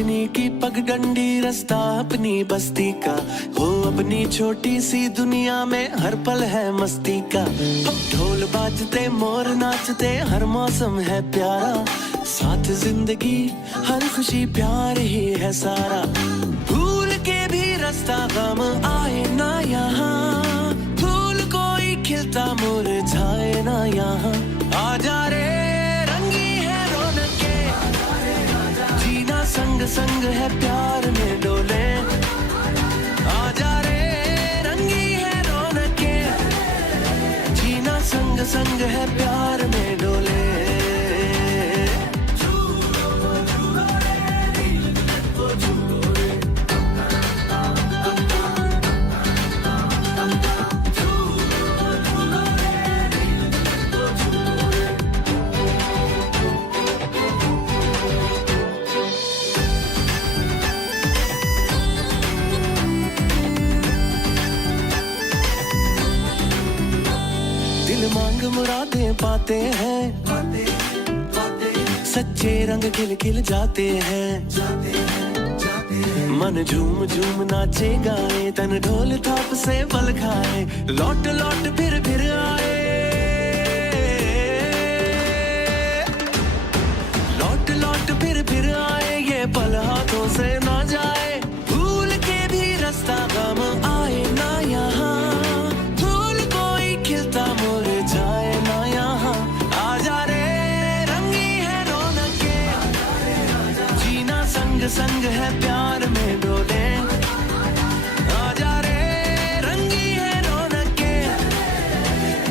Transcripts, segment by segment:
रोशनी की पगडंडी रास्ता अपनी बस्ती का, हो अपनी छोटी सी दुनिया में हर पल है मस्ती का। ढोल बाजते मोर नाचते हर मौसम है प्यारा, साथ जिंदगी हर खुशी प्यार ही है सारा। भूल के भी रास्ता गम आए ना यहाँ, फूल कोई खिलता मुरझाए ना यहाँ। आजा रे रंगी है रौनके, जीना संग संग है प्यार में डोले। आजा रे रंगी है रौनके, जीना संग संग है प्यार में डोले। मांग मुरादें पाते हैं, सच्चे रंग खिल खिल जाते हैं। मन झूम झूम नाचे गाए, तन ढोल थाप से बल खाए। लौट लौट फिर आए, लौट लौट फिर आए, ये पल हाथों से ना जाए। भूल के भी रास्ता गम आए ना यहाँ, फूल कोई खिलता मुरझाए ना यहाँ। आजा रे रंगी है रौनके, जीना संग संग है प्यार में डोले। आजा रे रंगी है रौनके,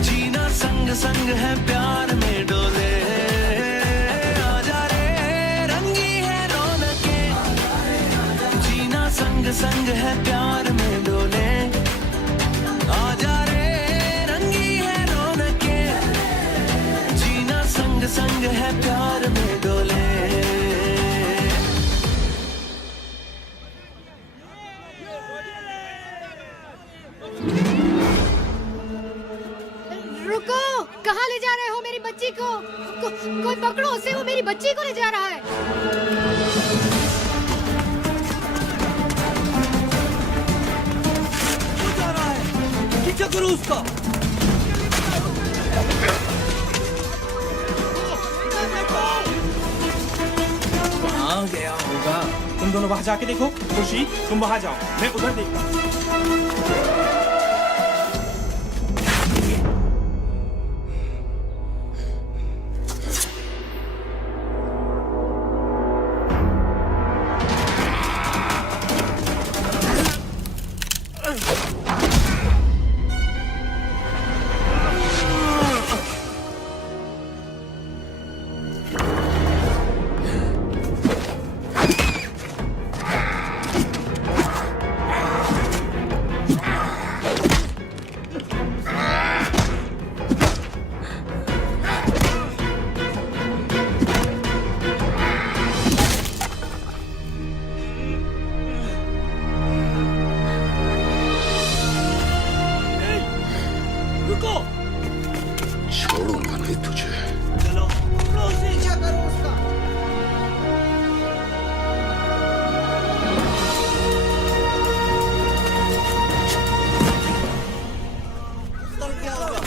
जीना संग संग है प्यार में डोले। आजा रे रंगी है रौनके, जीना संग संग है प्यार में डोले। आजा रे रंगी है रौनके, जीना संग संग है प्यार में डोले। रुको, कहाँ ले जा रहे हो मेरी बच्ची को? कोई पकड़ो उसे, वो मेरी बच्ची को ले जा रहा है। क्या करूं उसका? कहाँ गया होगा? तुम दोनों वहां जाके देखो। खुशी, तुम वहां जाओ, मैं उधर देखता हूँ। छोड़ूंगा नहीं तुझे। चलो, पीछा करो उसका। क्या होगा?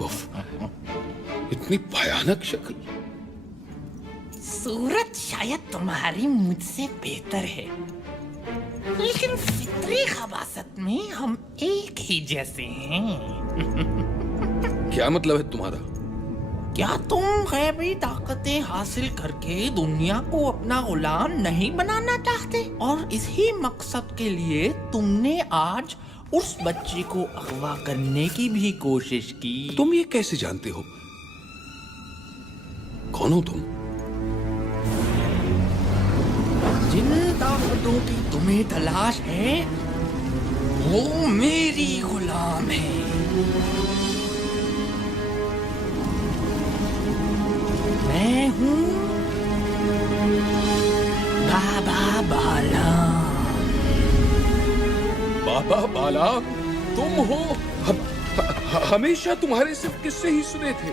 उफ, इतनी भयानक शक्ल। सूरत शायद तुम्हारी मुझसे बेहतर है, लेकिन फितरी खबासत में हम एक ही जैसे हैं। क्या मतलब है तुम्हारा? क्या तुम गैबी ताकतें हासिल करके दुनिया को अपना गुलाम नहीं बनाना चाहते? और इसी मकसद के लिए तुमने आज उस बच्ची को अगवा करने की भी कोशिश की। तुम ये कैसे जानते हो? कौन हो तुम? जिन ताकतों की तुम्हें तलाश है वो मेरी गुलाम है। मैं हूँ बाबा बालाम। बाबा बाला तुम हो? हमेशा तुम्हारे सिर्फ किस्से ही सुने थे।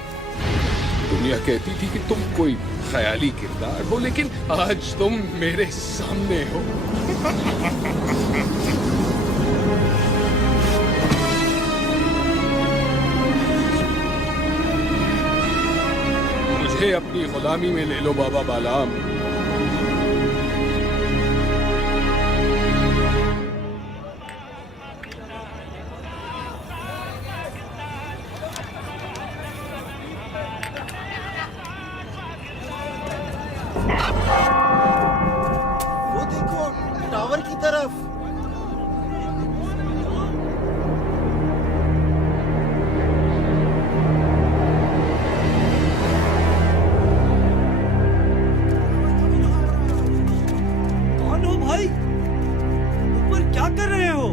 दुनिया कहती थी कि तुम कोई ख्याली किरदार हो, लेकिन आज तुम मेरे सामने हो। मुझे अपनी गुलामी में ले लो बाबा बालाम। वो देखो टावर की तरफ। कौन हो भाई? ऊपर क्या कर रहे हो?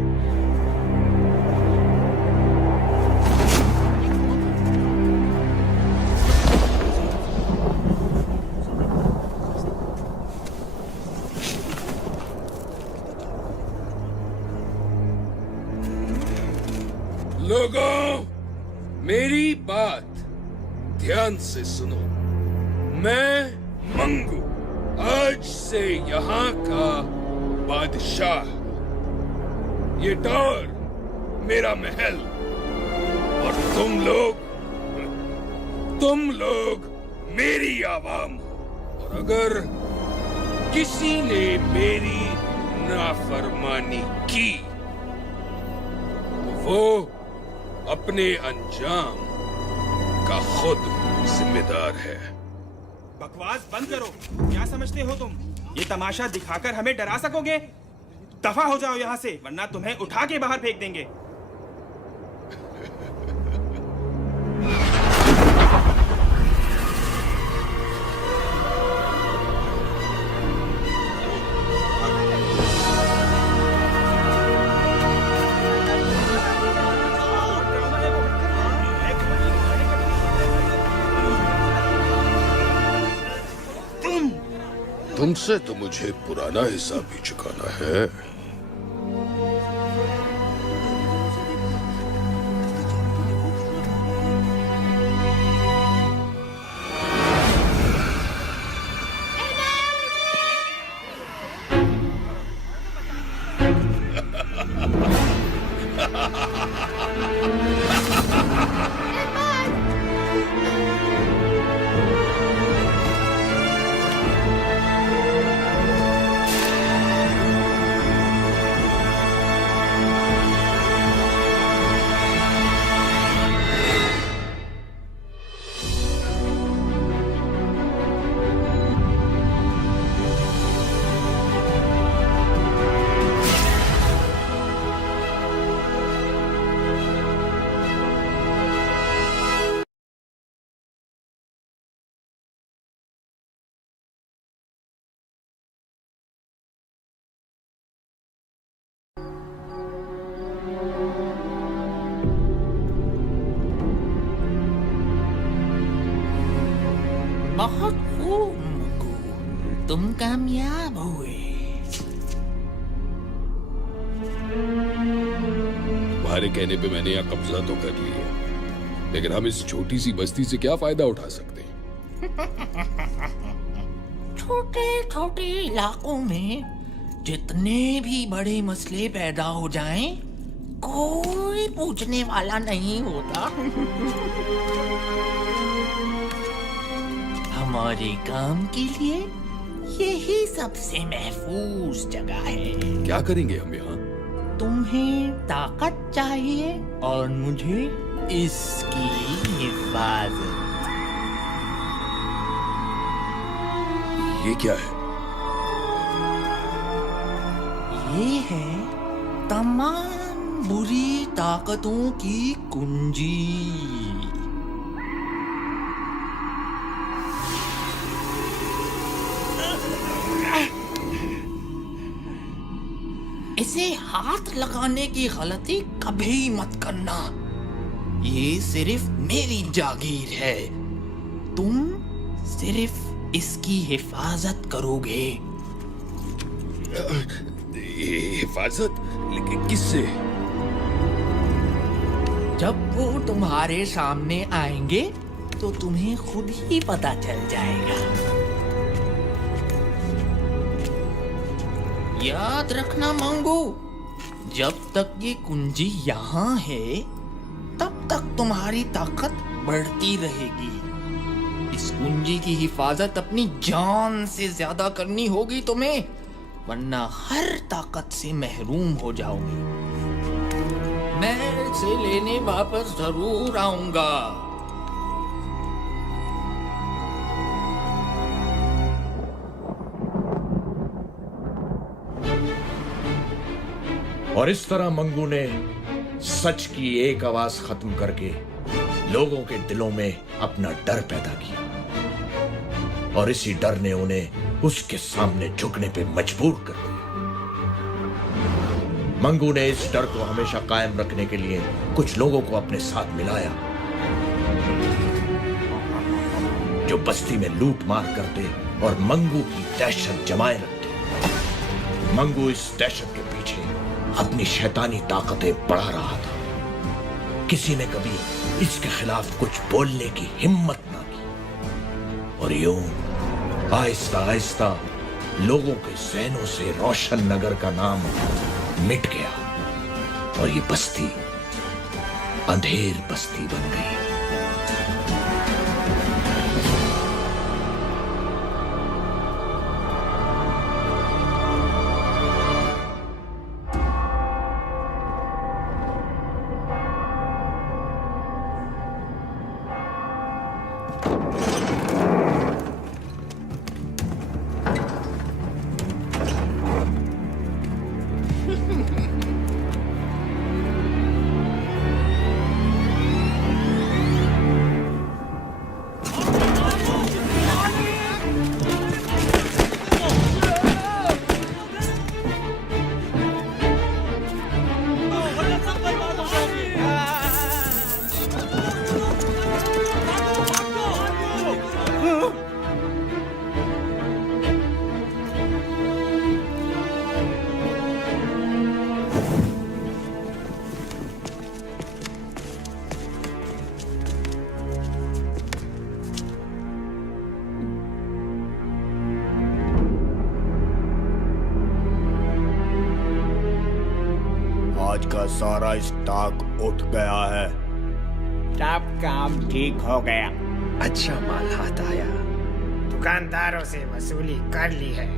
लोगों, मेरी बात ध्यान से सुनो। मैं मंगू आज से यहाँ का बादशाह। ये टावर मेरा महल, और तुम लोग मेरी आवाम हो। और अगर किसी ने मेरी नाफरमानी की तो वो अपने अंजाम का खुद जिम्मेदार है। बकवास बंद करो। क्या समझते हो तुम? ये तमाशा दिखाकर हमें डरा सकोगे? दफा हो जाओ यहाँ से, वरना तुम्हें उठा के बाहर फेंक देंगे। तुमसे तो मुझे पुराना हिसाब भी चुकाना है। बहुत खूब मंगू, तुम कामयाब हुए। तुम्हारे कहने पे मैंने यहाँ कब्जा तो कर लिया, लेकिन हम इस छोटी सी बस्ती से क्या फायदा उठा सकते हैं? छोटे छोटे इलाकों में जितने भी बड़े मसले पैदा हो जाएं, कोई पूछने वाला नहीं होता। हमारे काम के लिए यही सबसे महफूज जगह है। क्या करेंगे हम यहाँ? तुम्हें ताकत चाहिए और मुझे इसकी हिफाजत। ये क्या है? ये है तमाम बुरी ताकतों की कुंजी। इसे हाथ लगाने की गलती कभी मत करना। ये सिर्फ मेरी जागीर है। तुम सिर्फ इसकी हिफाजत करोगे। हिफाजत? लेकिन किससे? जब वो तुम्हारे सामने आएंगे तो तुम्हें खुद ही पता चल जाएगा। याद रखना मंगू, जब तक ये कुंजी यहाँ है तब तक तुम्हारी ताकत बढ़ती रहेगी। इस कुंजी की हिफाजत अपनी जान से ज्यादा करनी होगी तुम्हें, वरना हर ताकत से महरूम हो जाओगे। मैं इसे लेने वापस जरूर आऊंगा। और इस तरह मंगू ने सच की एक आवाज खत्म करके लोगों के दिलों में अपना डर पैदा किया, और इसी डर ने उन्हें उसके सामने झुकने पे मजबूर कर दिया। मंगू ने इस डर को हमेशा कायम रखने के लिए कुछ लोगों को अपने साथ मिलाया, जो बस्ती में लूट मार करते और मंगू की दहशत जमाए रखते। मंगू इस दहशत के पीछे अपनी शैतानी ताकतें बढ़ा रहा था। किसी ने कभी इसके खिलाफ कुछ बोलने की हिम्मत ना की, और यूं आहिस्ता आहिस्ता लोगों के ज़हनों से रोशन नगर का नाम मिट गया, और ये बस्ती अंधेर बस्ती बन गई। आज का सारा स्टॉक उठ गया है। सब काम ठीक हो गया। अच्छा माल हाथ आया। दुकानदारों से वसूली कर ली है।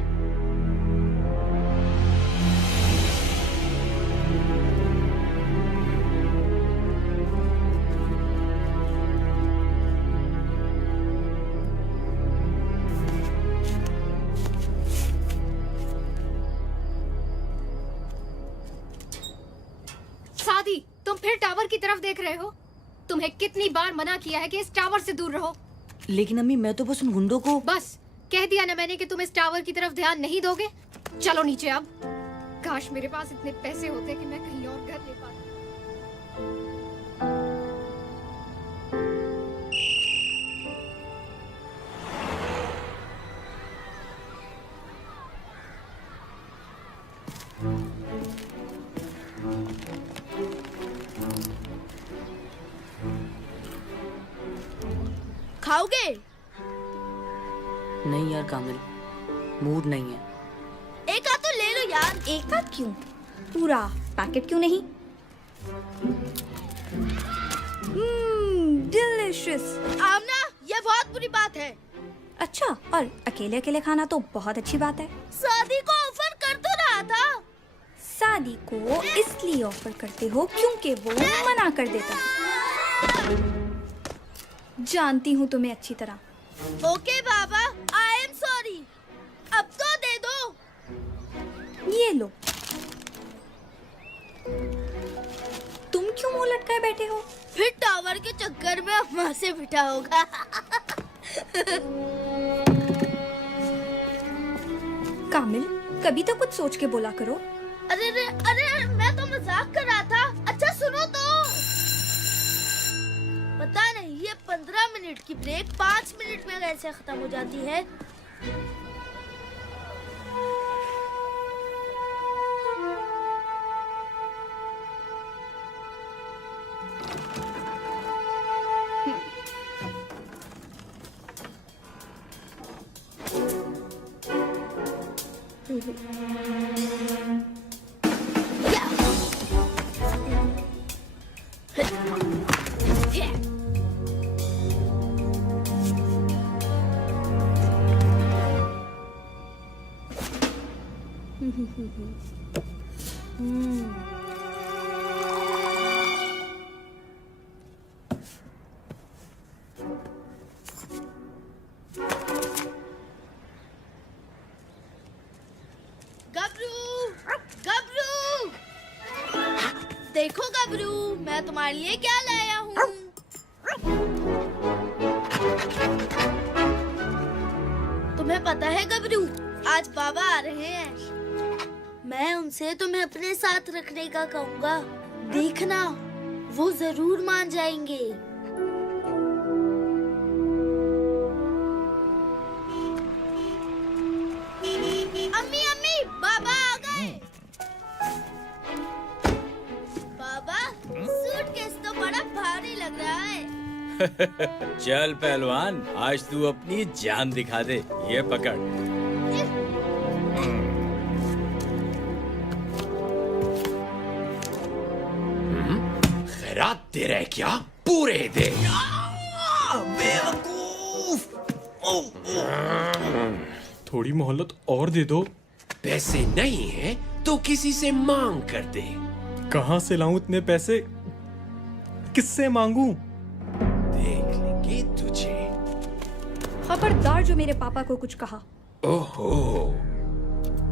सादी, तुम फिर टावर की तरफ देख रहे हो? तुम्हें कितनी बार मना किया है कि इस टावर से दूर रहो। लेकिन अम्मी, मैं तो बस उन गुंडों को। बस कह दिया ना मैंने कि तुम इस टावर की तरफ ध्यान नहीं दोगे। चलो नीचे अब। काश मेरे पास इतने पैसे होते कि मैं कहीं और घर ले पाती। खाओगे? नहीं यार कामिल, मूड नहीं है। एक आध तो ले लो यार। एक आध क्यों? पूरा पैकेट क्यों नहीं? डिलिशियस। आमना, ये बहुत बुरी बात है। अच्छा, और अकेले अकेले खाना तो बहुत अच्छी बात है। शादी को ऑफर कर तो रहा था। शादी को इसलिए ऑफर करते हो क्योंकि वो मना कर देता है। जानती हूँ तुम्हें अच्छी तरह। Okay Baba, I am sorry. अब तो दे दो। ये लो। तुम क्यों मुंह लटकाए बैठे हो? फिर टावर के चक्कर में अम्मा से बिठा होगा। कामिल, कभी तो कुछ सोच के बोला करो। अरे रे, अरे मैं तो मजाक कर रहा था। अच्छा सुनो तो। पता नहीं ये 15 मिनट की ब्रेक 5 मिनट में कैसे खत्म हो जाती है। देखो गबरू, मैं तुम्हारे लिए क्या लाया हूँ। तुम्हें पता है गबरू, आज बाबा आ रहे हैं। मैं उनसे तुम्हें अपने साथ रखने का कहूँगा। देखना, वो जरूर मान जाएंगे। अम्मी अम्मी, बाबा आ गए। बाबा, सूटकेस तो बड़ा भारी लग रहा है। चल पहलवान, आज तू अपनी जान दिखा दे। ये पकड़। खैरात दे रहे क्या? पूरे दे। थोड़ी मोहलत और दे दो। पैसे नहीं है तो किसी से मांग कर दे। कहाँ से लाऊं इतने पैसे? किससे मांगू? देख लेंगे तुझे। खबरदार जो मेरे पापा को कुछ कहा। ओहो,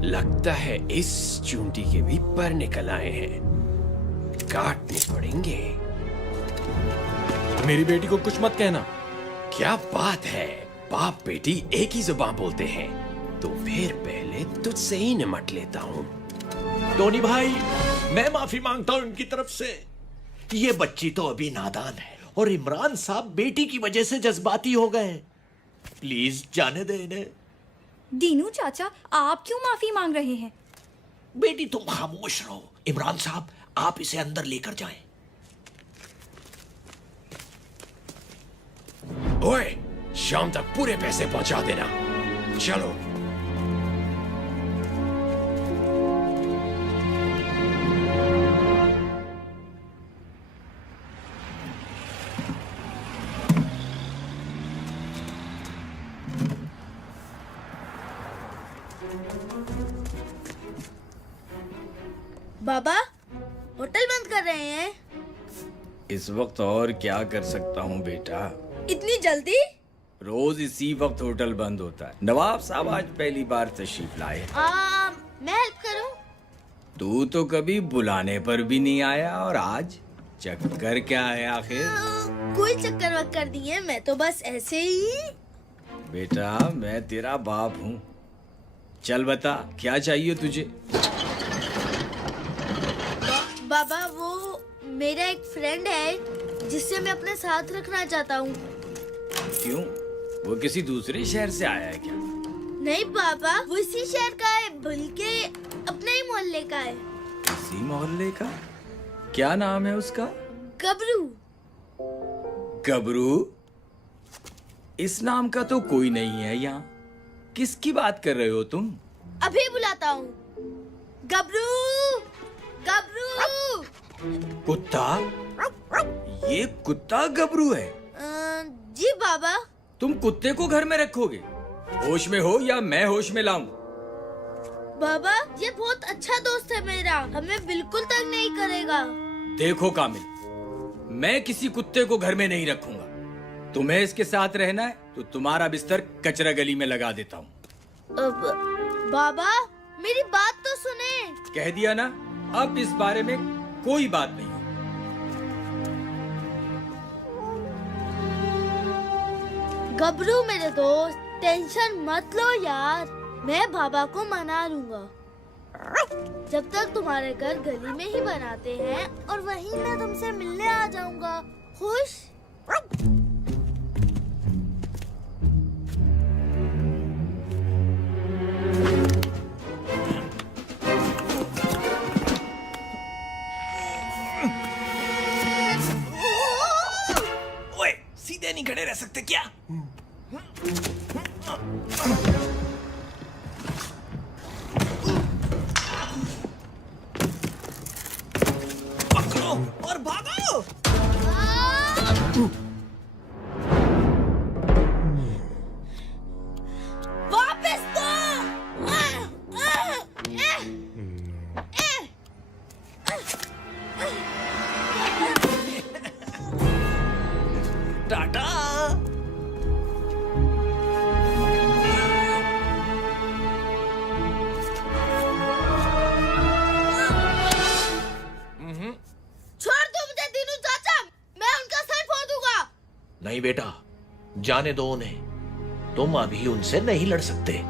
लगता है इस चूंटी के भी पर निकल आए हैं। काटने पड़ेंगे। मेरी बेटी को कुछ मत कहना। क्या बात है, बाप बेटी एक ही जुबान बोलते हैं। तो फिर पहले तुझसे ही निमट लेता हूँ। टोनी भाई, मैं माफी मांगता हूँ इनकी तरफ से। ये बच्ची तो अभी नादान है और इमरान साहब बेटी की वजह से जज्बाती हो गए। प्लीज जाने दे इन्हें। दीनू चाचा, आप क्यों माफी मांग रहे हैं? बेटी तुम खामोश रहो। इमरान साहब, आप इसे अंदर लेकर जाएं। ओए, शाम तक पूरे पैसे पहुंचा देना। चलो। बाबा, होटल बंद कर रहे हैं। इस वक्त और क्या कर सकता हूँ बेटा? इतनी जल्दी? रोज इसी वक्त होटल बंद होता है। नवाब साहब आज पहली बार तशरीफ लाए। मैं हेल्प करूं? तू तो कभी बुलाने पर भी नहीं आया और आज चक्कर क्या है आखिर? कोई चक्कर वक्कर नहीं है, मैं तो बस ऐसे ही। बेटा, मैं तेरा बाप हूँ। चल बता, क्या चाहिए तुझे? बाबा, वो मेरा एक फ्रेंड है जिससे मैं अपने साथ रखना चाहता हूँ। क्यों? वो किसी दूसरे शहर से आया है क्या? नहीं बाबा, वो इसी शहर का है, बल्कि अपने ही मोहल्ले का है। इसी मोहल्ले का? क्या नाम है उसका? गबरू। गबरू? इस नाम का तो कोई नहीं है यहाँ। किसकी बात कर रहे हो तुम? अभी बुलाता हूँ। गबरू, गबरू। कुत्ता? ये कुत्ता गबरू है? जी बाबा। तुम कुत्ते को घर में रखोगे? होश में हो या मैं होश में लाऊं? बाबा, ये बहुत अच्छा दोस्त है मेरा, हमें बिल्कुल तंग नहीं करेगा। देखो कामिल, मैं किसी कुत्ते को घर में नहीं रखूंगा। तुम्हें इसके साथ रहना है तो तुम्हारा बिस्तर कचरा गली में लगा देता हूँ। बाबा, मेरी बात तो सुने। कह दिया ना, अब इस बारे में कोई बात नहीं। गबरू मेरे दोस्त, टेंशन मत लो यार, मैं बाबा को मना लूंगा। जब तक तुम्हारे घर गली में ही बनाते हैं और वहीं मैं तुमसे मिलने आ जाऊंगा। खुश? ओए, सीधे नहीं खड़े रह सकते क्या? पकड़ो और भागो। वापस दो। टाटा। छोड़ दो मुझे दीनू चाचा, मैं उनका सर फोड़ दूंगा। नहीं बेटा, जाने दो उन्हें, तुम अभी उनसे नहीं लड़ सकते।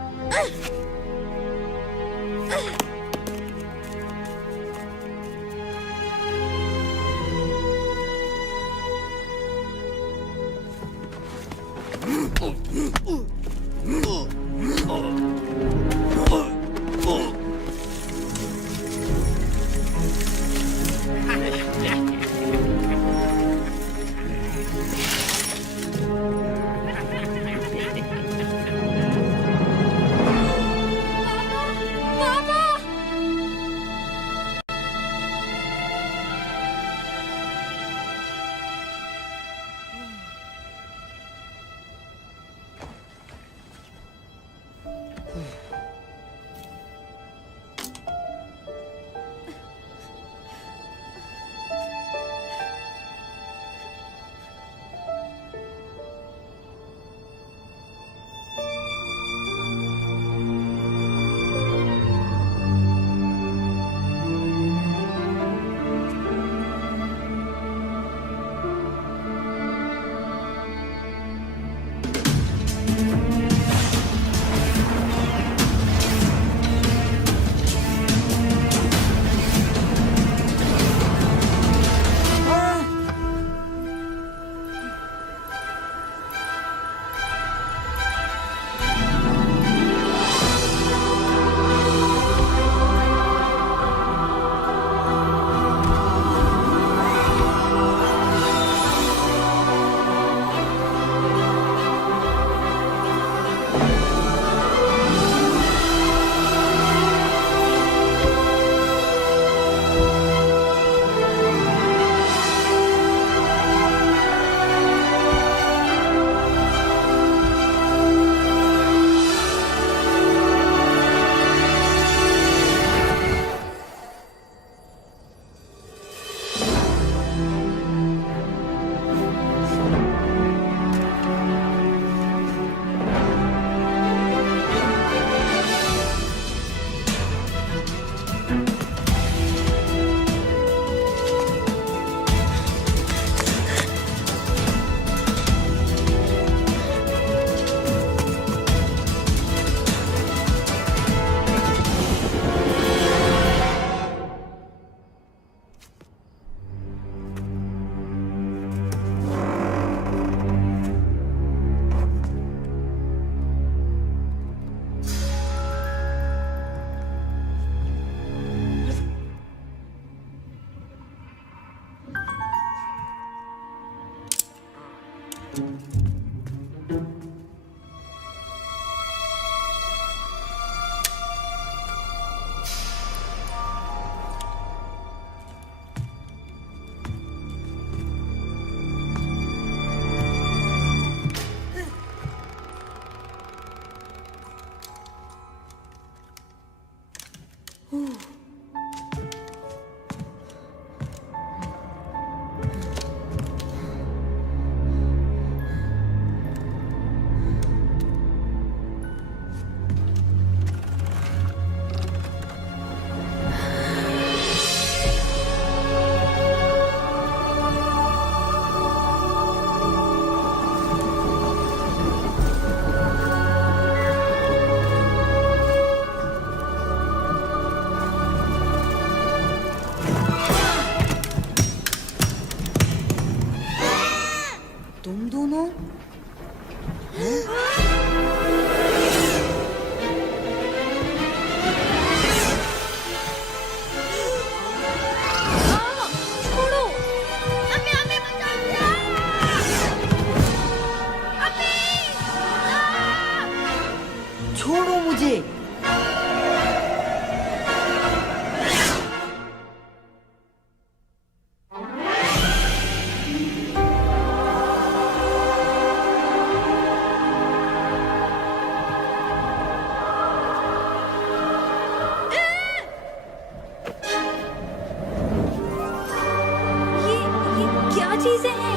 चीजें हैं।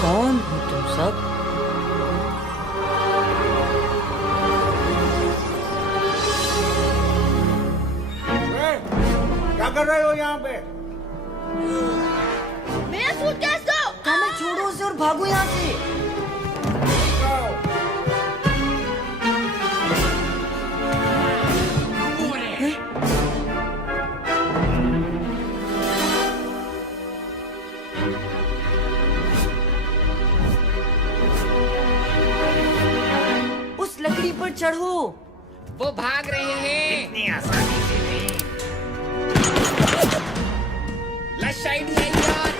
कौन हो तुम सब? क्या कर रहे हो यहाँ पे? मेरा सूटकेस दो। हमें छोड़ो उसे और भागो यहाँ से। उस लकड़ी पर चढ़ो। वो भाग रहे हैं। इतनी आसानी से नहीं। लश आइडिया यार।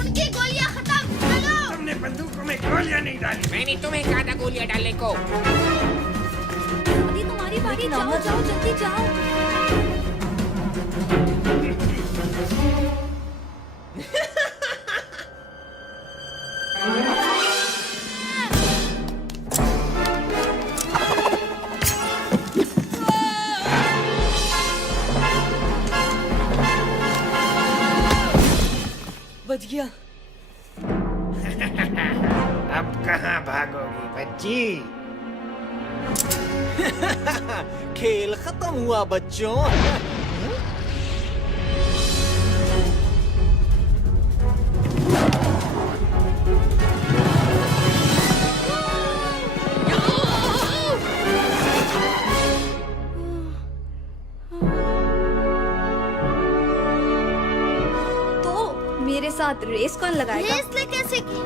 उनकी गोलियां खत्म। चलो। तुमने बंदूकों में गोलियां नहीं डाली। मैंने तुम्हें कहा था गोलियां डालने को। दादी तुम्हारी बारी, जाओ जाओ जल्दी जाओ। बच गया। अब कहाँ भागोगी बच्ची? खेल खत्म हुआ बच्चों। तो मेरे साथ रेस कौन लगाएगा? रेस ले कैसे की?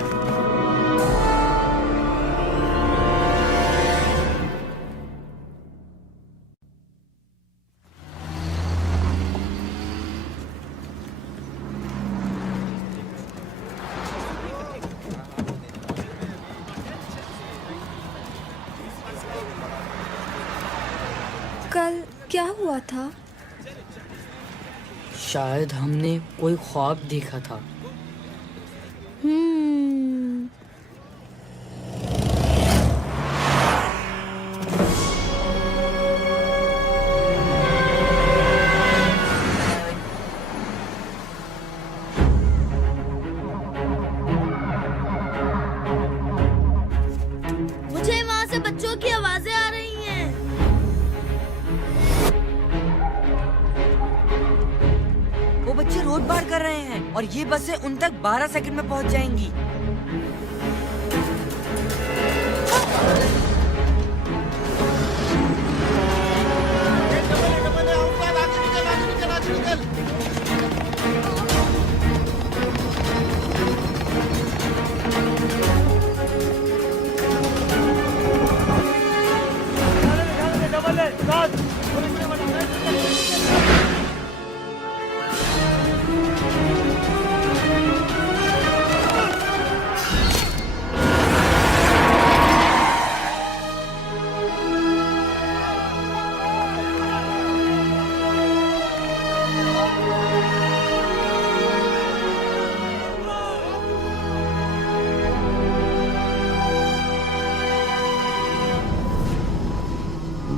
कल क्या हुआ था? शायद हमने कोई ख्वाब देखा था। मुझे वहाँ से बच्चों की आवाजें आ रही हैं। वो बच्चे रोड पार कर रहे हैं और ये बसें उन तक 12 सेकंड में पहुंच जाएंगी।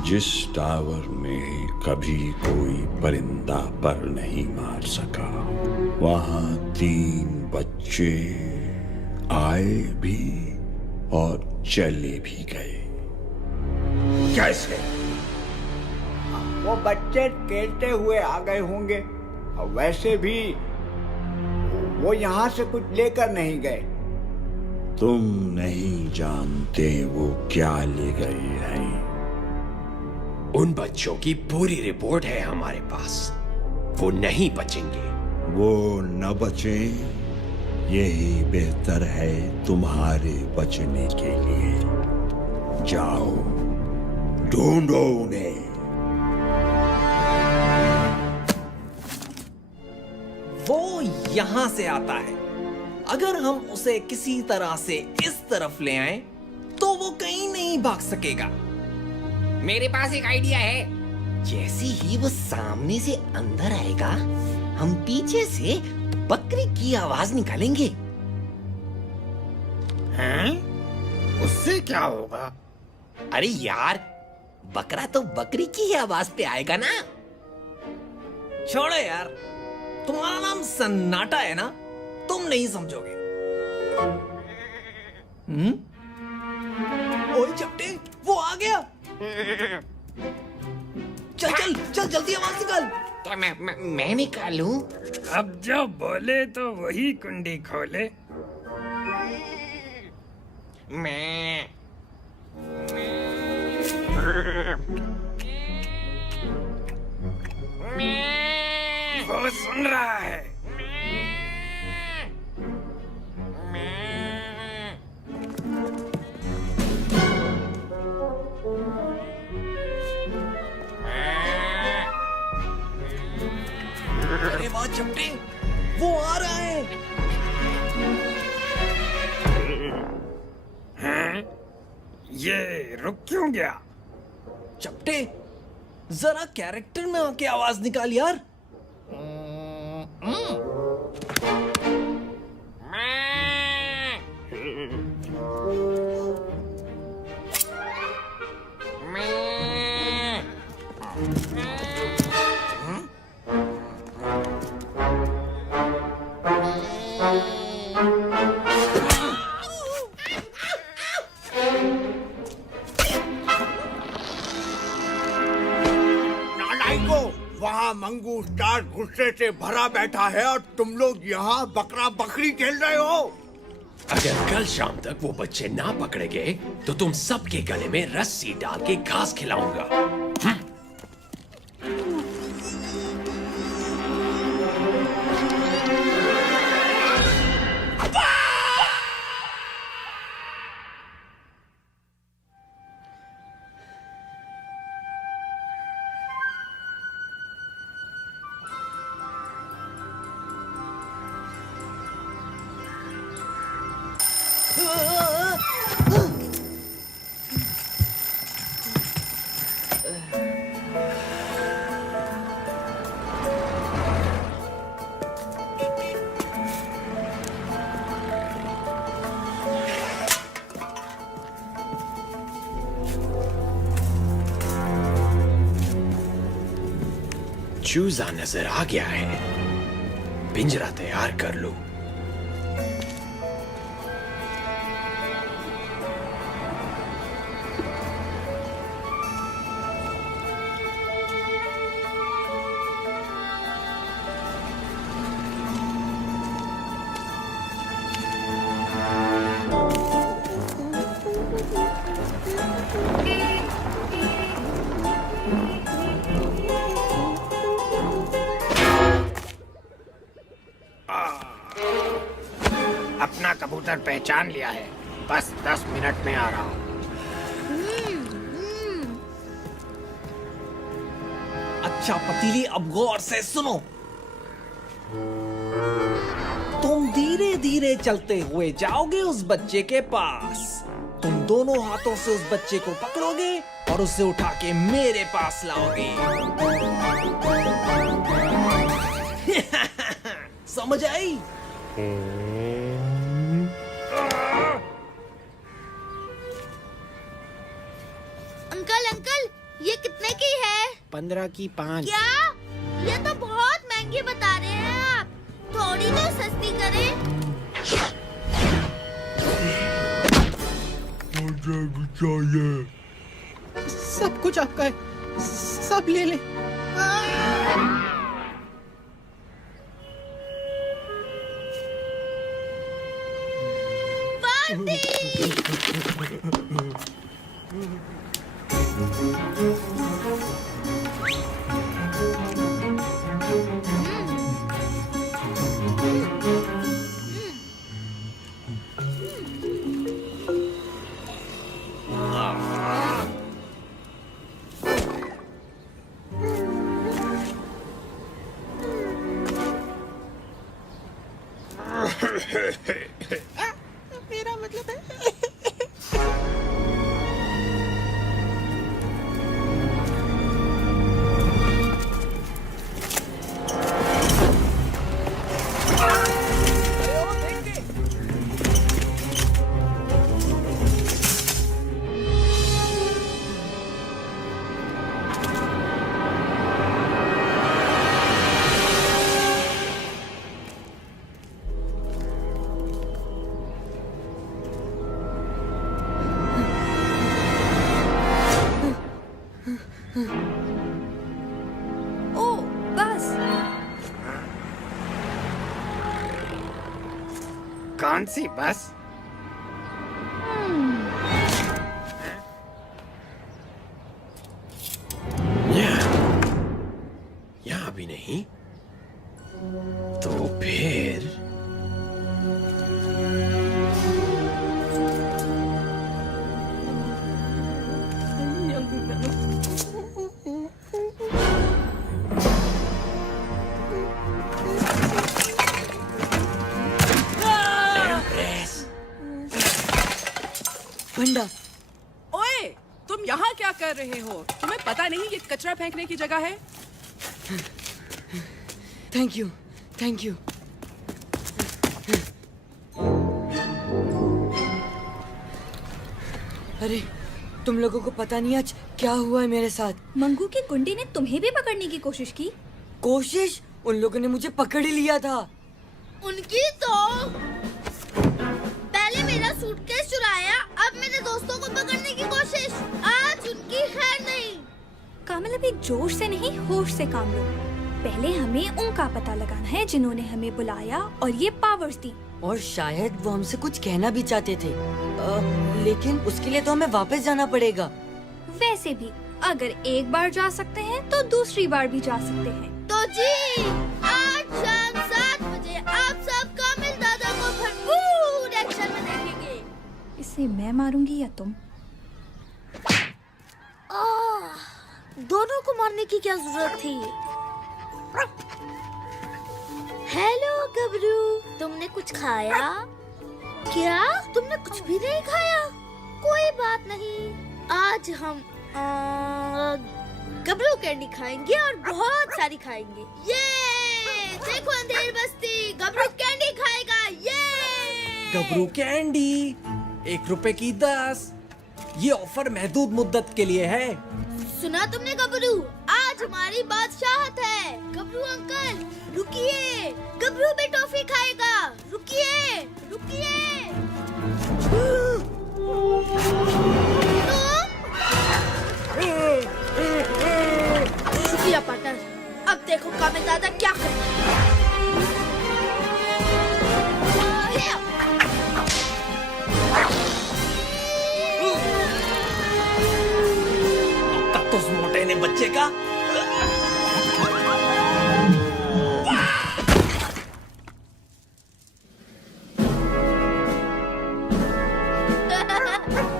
जिस टावर में कभी कोई परिंदा पर नहीं मार सका, वहां 3 बच्चे आए भी और चले भी गए। कैसे? वो बच्चे खेलते हुए आ गए होंगे। और वैसे भी वो यहाँ से कुछ लेकर नहीं गए। तुम नहीं जानते वो क्या ले गए हैं। उन बच्चों की पूरी रिपोर्ट है हमारे पास। वो नहीं बचेंगे। वो न बचे, यही बेहतर है तुम्हारे बचने के लिए। जाओ, ढूंढो उन्हें। वो यहाँ से आता है। अगर हम उसे किसी तरह से इस तरफ ले आए तो वो कहीं नहीं भाग सकेगा। मेरे पास एक आइडिया है। जैसे ही वो सामने से अंदर आएगा, हम पीछे से बकरी की आवाज निकालेंगे। हैं? उससे क्या होगा? अरे यार, बकरा तो बकरी की ही आवाज पे आएगा ना। छोड़ो यार, तुम्हारा नाम सन्नाटा है ना, तुम नहीं समझोगे। ओए चपटे, वो आ गया। चल चल चल, जल्दी आवाज निकाल। क्या मैं निकालूं? अब जो बोले तो वही कुंडी खोले। मैं वो सुन रहा है। अरे वाह चपटे, वो आ रहा है। हैं? ये रुक क्यों गया? चपटे, जरा कैरेक्टर में आके आवाज निकाल यार। नालायको, वहाँ मंगू स्टार गुस्से से भरा बैठा है और तुम लोग यहाँ बकरा बकरी खेल रहे हो। अगर कल शाम तक वो बच्चे ना पकड़े गए तो तुम सबके गले में रस्सी डाल के घास खिलाऊंगा। चूजा नजर आ गया है, पिंजरा तैयार कर लो। अपना कबूतर पहचान लिया है, बस 10 मिनट में आ रहा हूँ। अच्छा पतीली, अब गौर से सुनो। तुम धीरे धीरे चलते हुए जाओगे उस बच्चे के पास। तुम दोनों हाथों से उस बच्चे को पकड़ोगे और उसे उठा के मेरे पास लाओगे। समझ आई? अंकल अंकल, ये कितने की है? 15 की 5। क्या? ये तो बहुत महंगी बता रहे हैं आप। थोड़ी तो सस्ती करें। सब कुछ आपका है, सब ले ले। मेरा मतलब है ओ बस। कौन सी बस? यहाँ भी नहीं तो फिर बंडा, ओए, तुम यहाँ क्या कर रहे हो? तुम्हें पता नहीं ये कचरा फेंकने की जगह है? Thank you, thank you. अरे, तुम लोगों को पता नहीं आज क्या हुआ है मेरे साथ। मंगू के गुंडे ने तुम्हें भी पकड़ने की कोशिश की। कोशिश? उन लोगों ने मुझे पकड़ ही लिया था। उनकी तो पहले मेरा सूटकेस चुराया, अब मेरे दोस्तों को पकड़ने की कोशिश। आज उनकी खैर नहीं। कामिल, अभी जोश से नहीं होश से काम लो। पहले हमें उनका पता लगाना है जिन्होंने हमें बुलाया और ये पावर्स दी। और शायद वो हमसे कुछ कहना भी चाहते थे, लेकिन उसके लिए तो हमें वापस जाना पड़ेगा। वैसे भी अगर एक बार जा सकते हैं तो दूसरी बार भी जा सकते हैं। तो जी, आज शाम 7 बजे आप सब कामिल दादा को भरपूर एक्शन में देखेंगे। इसे मैं मारूंगी या तुम? दोनों को मारने की क्या जरूरत थी? हेलो गबरू, तुमने कुछ खाया? क्या तुमने कुछ भी नहीं खाया? कोई बात नहीं, आज हम गबरू कैंडी खाएंगे और बहुत सारी खाएंगे। ये देखो अंधेर बस्ती गबरू कैंडी खाएगा। ये गबरू कैंडी 1 रुपए की 10। ये ऑफर महदूद मुद्दत के लिए है। सुना तुमने गबरू? आज हमारी बादशाहत है। गबरू अंकल रुकिए, गबरू भी टॉफी खाएगा। रुकिए रुकिए। शुक्रिया पार्टनर, अब देखो कामिल दादा क्या करते हैं। तब तो उस मोटे ने बच्चे का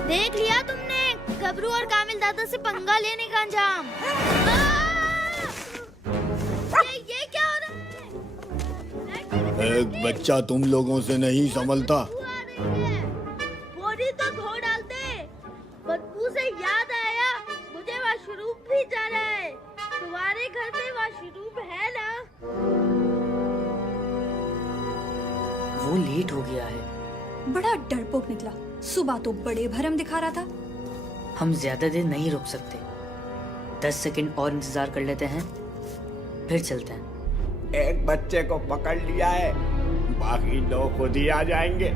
देख लिया तुमने गबरू और कामिल दादा से पंगा लेने का अंजाम। ये क्या हो रहा है? एक बच्चा तुम लोगों से नहीं संभलता। बोरी तो धो डालते। बदबू से याद आया, मुझे वॉशरूम भी जाना है। तुम्हारे घर में वॉशरूम है ना? वो लेट हो गया है। बड़ा डरपोक निकला। सुबह तो बड़े भरम दिखा रहा था। हम ज्यादा देर नहीं रुक सकते। 10 सेकंड और इंतजार कर लेते हैं, फिर चलते हैं। एक बच्चे को पकड़ लिया है, बाकी 2 खुद ही आ जाएंगे।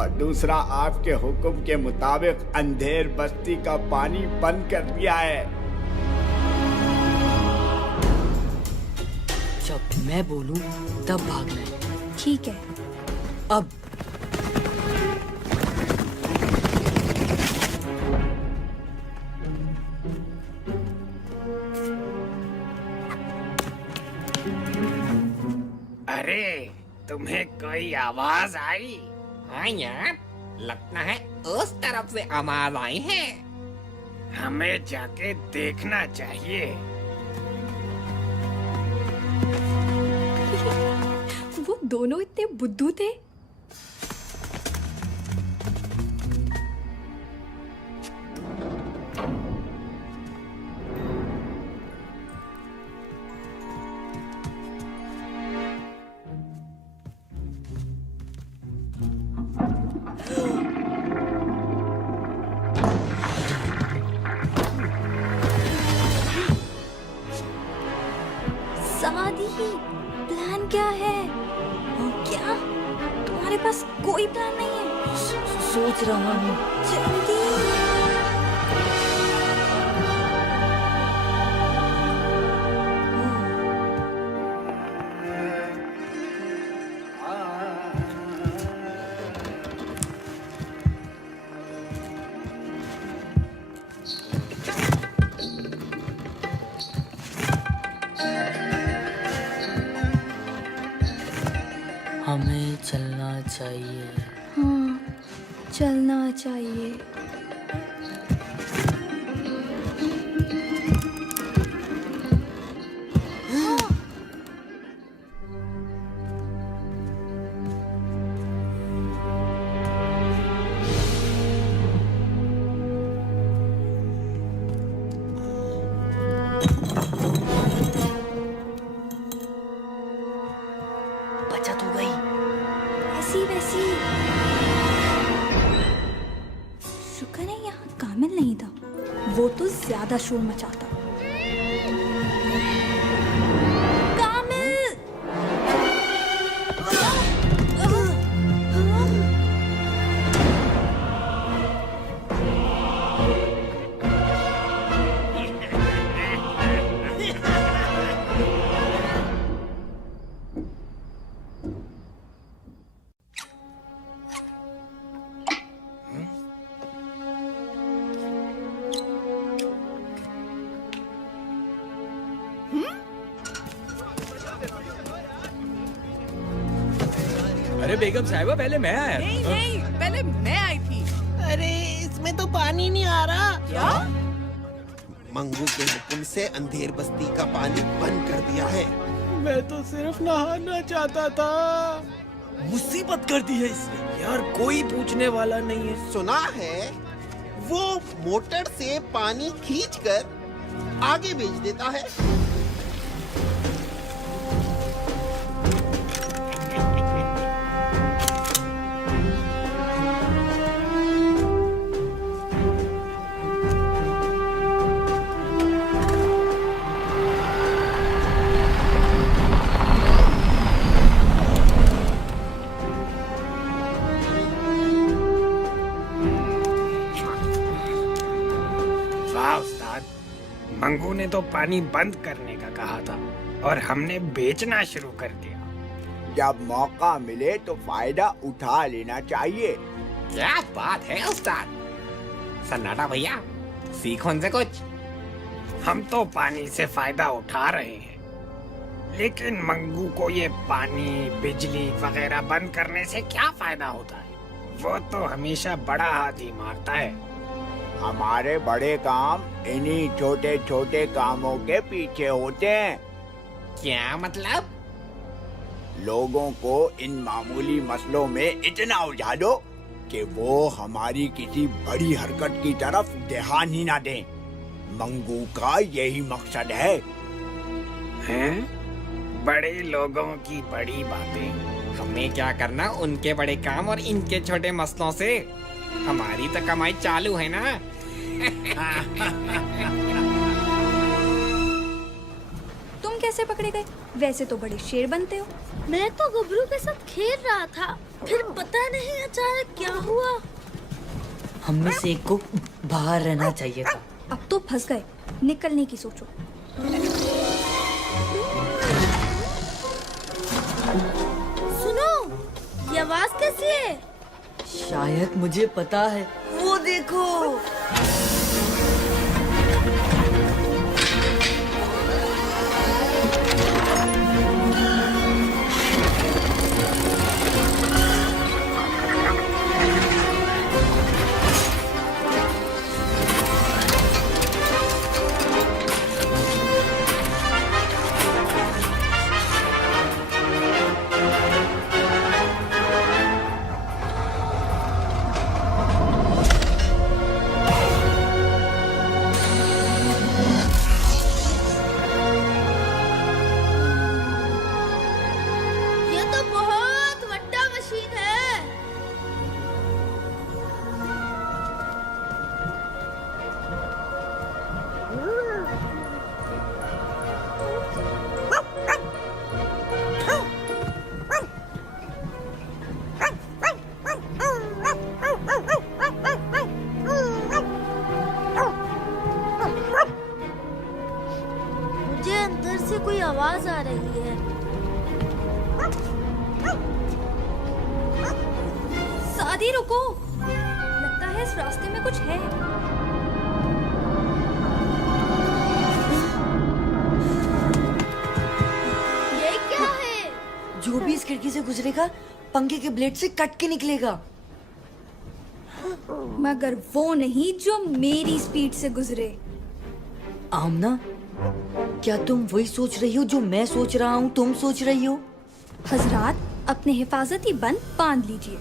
और दूसरा, आपके हुक्म के मुताबिक अंधेर बस्ती का पानी बंद कर दिया है। जब मैं बोलूं तब भागना है। ठीक है। अब अरे, तुम्हें कोई आवाज आई? हाँ यार, लगता है उस तरफ से आवाज आई है। हमें जाके देखना चाहिए। वो दोनों इतने बुद्धू थे। शादी प्लान क्या है? क्या तुम्हारे पास कोई प्लान नहीं है? सोच रहा हूँ। जल्दी। चाहिए। हाँ, चलना चाहिए। बचत हो गई। ऐसी वैसी। शुक्र है यहाँ कामिल नहीं था, वो तो ज्यादा शोर मचाता। कामिल! अरे बेगम साहिबा, पहले मैं आया। नहीं नहीं, पहले मैं आई थी। अरे इसमें तो पानी नहीं आ रहा। क्या? मंगू के हुक्म से अंधेर बस्ती का पानी बंद कर दिया है। मैं तो सिर्फ नहाना चाहता था। मुसीबत कर दी है इसने। यार कोई पूछने वाला नहीं है। सुना है वो मोटर से पानी खींचकर आगे भेज देता है। वाह उस्ताद, मंगू ने तो पानी बंद करने का कहा था और हमने बेचना शुरू कर दिया। जब मौका मिले तो फायदा उठा लेना चाहिए। क्या बात है उस्ताद। सन्नाटा भैया, सीखो उनसे कुछ। हम तो पानी से फायदा उठा रहे हैं, लेकिन मंगू को ये पानी बिजली वगैरह बंद करने से क्या फायदा होता है? वो तो हमेशा बड़ा हाथ ही मारता है। हमारे बड़े काम इन्हीं छोटे छोटे कामों के पीछे होते हैं। क्या मतलब? लोगों को इन मामूली मसलों में इतना उलझा दो कि वो हमारी किसी बड़ी हरकत की तरफ ध्यान ही ना दें। मंगू का यही मकसद है। हैं? बड़े लोगों की बड़ी बातें। हमें क्या करना उनके बड़े काम और इनके छोटे मसलों से। हमारी तो कमाई चालू है ना। तुम कैसे पकड़े गए? वैसे तो बड़े शेर बनते हो। मैं तो गबरू के साथ खेल रहा था, फिर पता नहीं अचानक क्या हुआ। हम में से एक को बाहर रहना चाहिए था। अब तो फंस गए, निकलने की सोचो। सुनो, ये आवाज कैसी है? शायद मुझे पता है। वो देखो। कोई आवाज आ रही है। सादी रुको, लगता है इस रास्ते में कुछ है। ये क्या है? जो भी इस खिड़की से गुजरेगा पंखे के ब्लेड से कट के निकलेगा। मगर वो नहीं जो मेरी स्पीड से गुजरे। आमना, क्या तुम वही सोच रही हो जो मैं सोच रहा हूँ तुम सोच रही हो? हजरात, अपने हिफाजती बंद बांध लीजिए।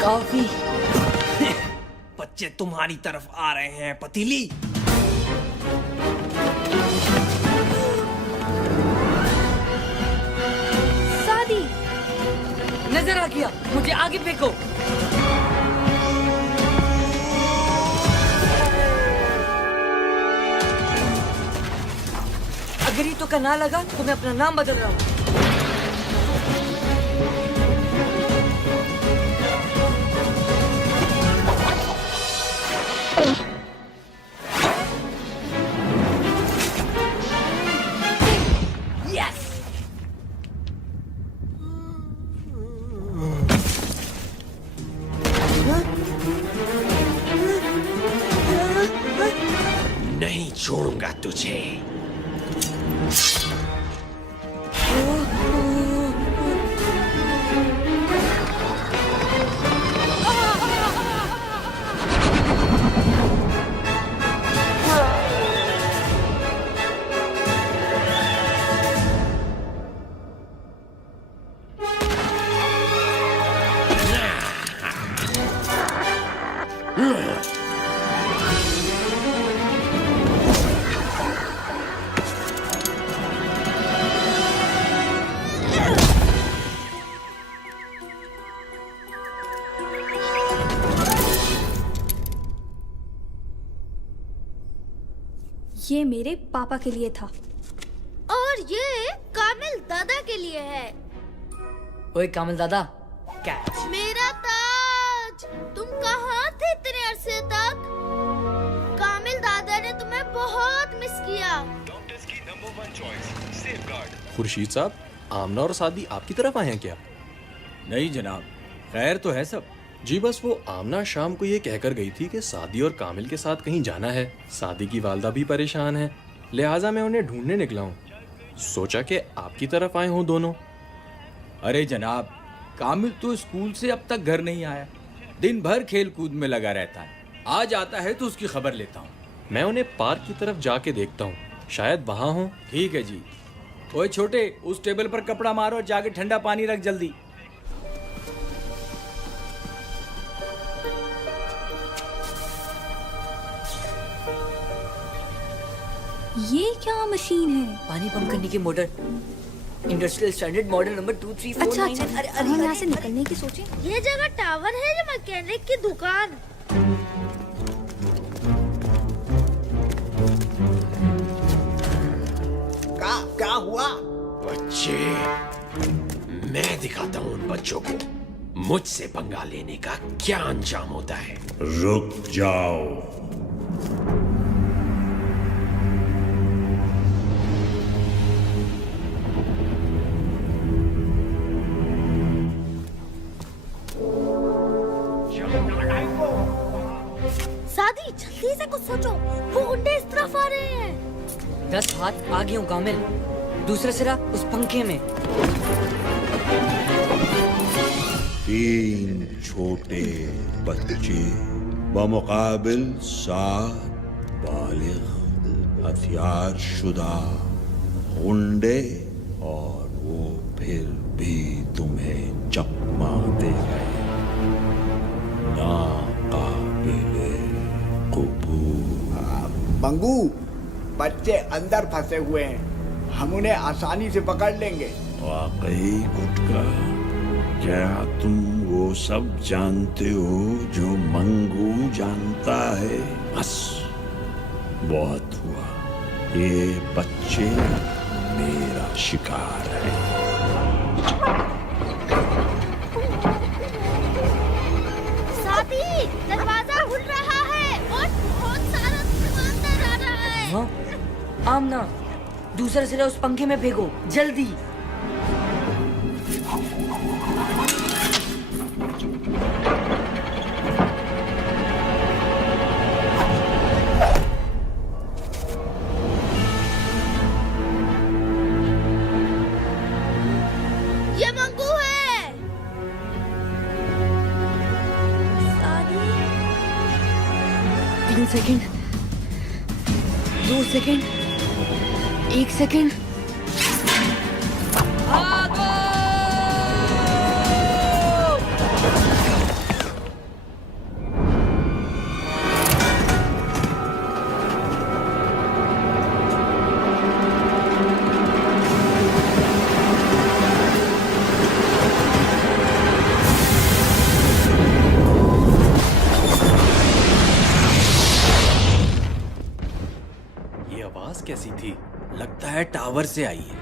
काफी। बच्चे तुम्हारी तरफ आ रहे हैं पतीली। सादी, नजर आ गया, मुझे आगे फेंको। अगर ये तो का ना लगा तो मैं अपना नाम बदल रहा हूँ। नहीं छोड़ूंगा तुझे। ये मेरे पापा के लिए था। और ये कामिल दादा के लिए है। ओए कामिल दादा, कैच। मेरा ताज, तुम कहाँ थे इतने अरसे तक? कामिल दादा ने तुम्हें बहुत मिस किया। खुर्शीद साहब, आमना और सादी आपकी तरफ आए हैं क्या? नहीं जनाब, खैर तो है सब। जी बस वो आमना शाम को ये कहकर गई थी कि सादी और कामिल के साथ कहीं जाना है। सादी की वालदा भी परेशान है, लिहाजा मैं उन्हें ढूंढने निकला हूँ। सोचा कि आपकी तरफ आए हों दोनों। अरे जनाब, कामिल तो स्कूल से अब तक घर नहीं आया। दिन भर खेल कूद में लगा रहता है। आज आता है तो उसकी खबर लेता हूँ। मैं उन्हें पार्क की तरफ जाके देखता हूँ, शायद वहाँ हो। ठीक है जी। ओए छोटे, उस टेबल पर कपड़ा मारो और जाके ठंडा पानी रख जल्दी। ये क्या मशीन है? पानी पंप करने की motor. Industrial standard model number 2349। अच्छा अच्छा, हम यहाँ से निकलने की सोचे। ये जगह टावर है या मैकेनिक की दुकान? क्या हुआ? बच्चे, मैं दिखाता हूँ उन बच्चों को मुझसे पंगा लेने का क्या अंजाम होता है। रुक जाओ। सादी, जल्दी से कुछ सोचो, वो गुंडे इस तरफ आ रहे हैं। 10 हाथ आगे हूँ कामिल, दूसरा सिरा उस पंखे में। 3 छोटे बच्चे बमुकाबिल 7 बालिग हथियार शुदा गुंडे, और वो फिर भी तुम्हें चकमा दे गए। नाकाबिले कबूल। मंगू, बच्चे अंदर फंसे हुए हैं, हम उन्हें आसानी से पकड़ लेंगे। वाकई गुटका, क्या तुम वो सब जानते हो जो मंगू जानता है? बस बहुत हुआ, ये बच्चे मेरा शिकार है। साथी, दरवाजा खुल रहा है और बहुत सारा सामान अंदर आ रहा है। हाँ? आमना, दूसरा सिरा उस पंखे में फेंको, जल्दी। ये मंगू है। 3 सेकंड, 2 सेकंड, 1 सेकंड। ये आवाज कैसी थी? लगता है टावर से आई है।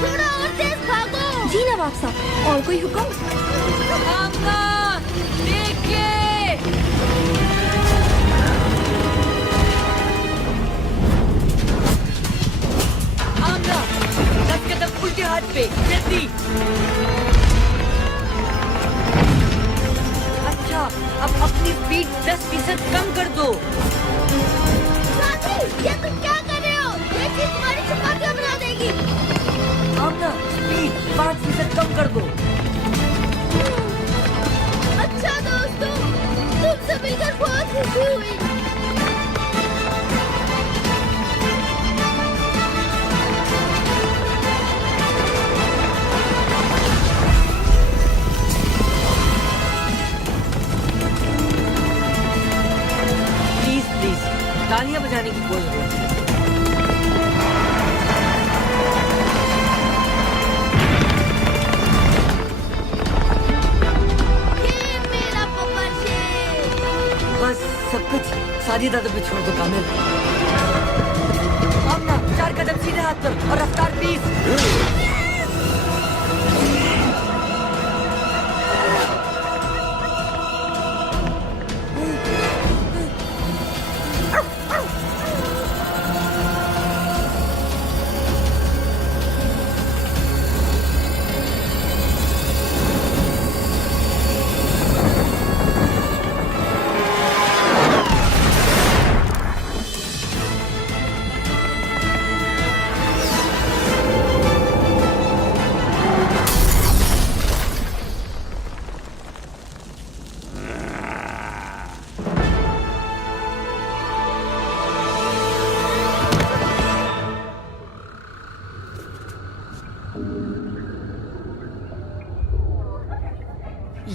थोड़ा और तेज भागो। जी नवाब साहब, और कोई हुक्म? आमना, 10 कदम उल्टे हाथ पे, जल्दी। अच्छा, अब अपनी स्पीड 10% कम कर दो। साथी, ये तुम क्या कर रहे हो? ये चीज तुम्हारी चपातियां बना देगी। आमना, स्पीड 5% कम कर दो। अच्छा दोस्तों, तुमसे मिलकर बहुत खुशी हुई। प्लीज प्लीज, तालियां बजाने की कोई जरूरत नहीं। ये मेरा पप्पा शेर। बस सब कुछ सादी दादा पे छोड़ दो कामिल। आमना, 4 कदम सीधे हाथ पर और रफ्तार 20।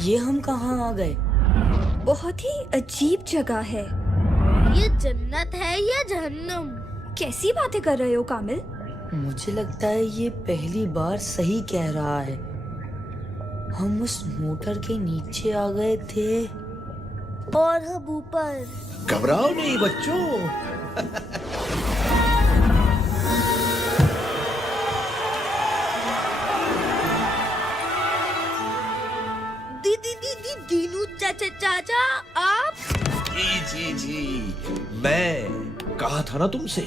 ये हम कहाँ आ गए? बहुत ही अजीब जगह है। ये जन्नत है या जहन्नुम? कैसी बातें कर रहे हो कामिल? मुझे लगता है ये पहली बार सही कह रहा है। हम उस मोटर के नीचे आ गए थे और हम ऊपर। घबराओ नहीं बच्चों। दीनू चाचा आप? जी जी, मैं कहा था ना तुमसे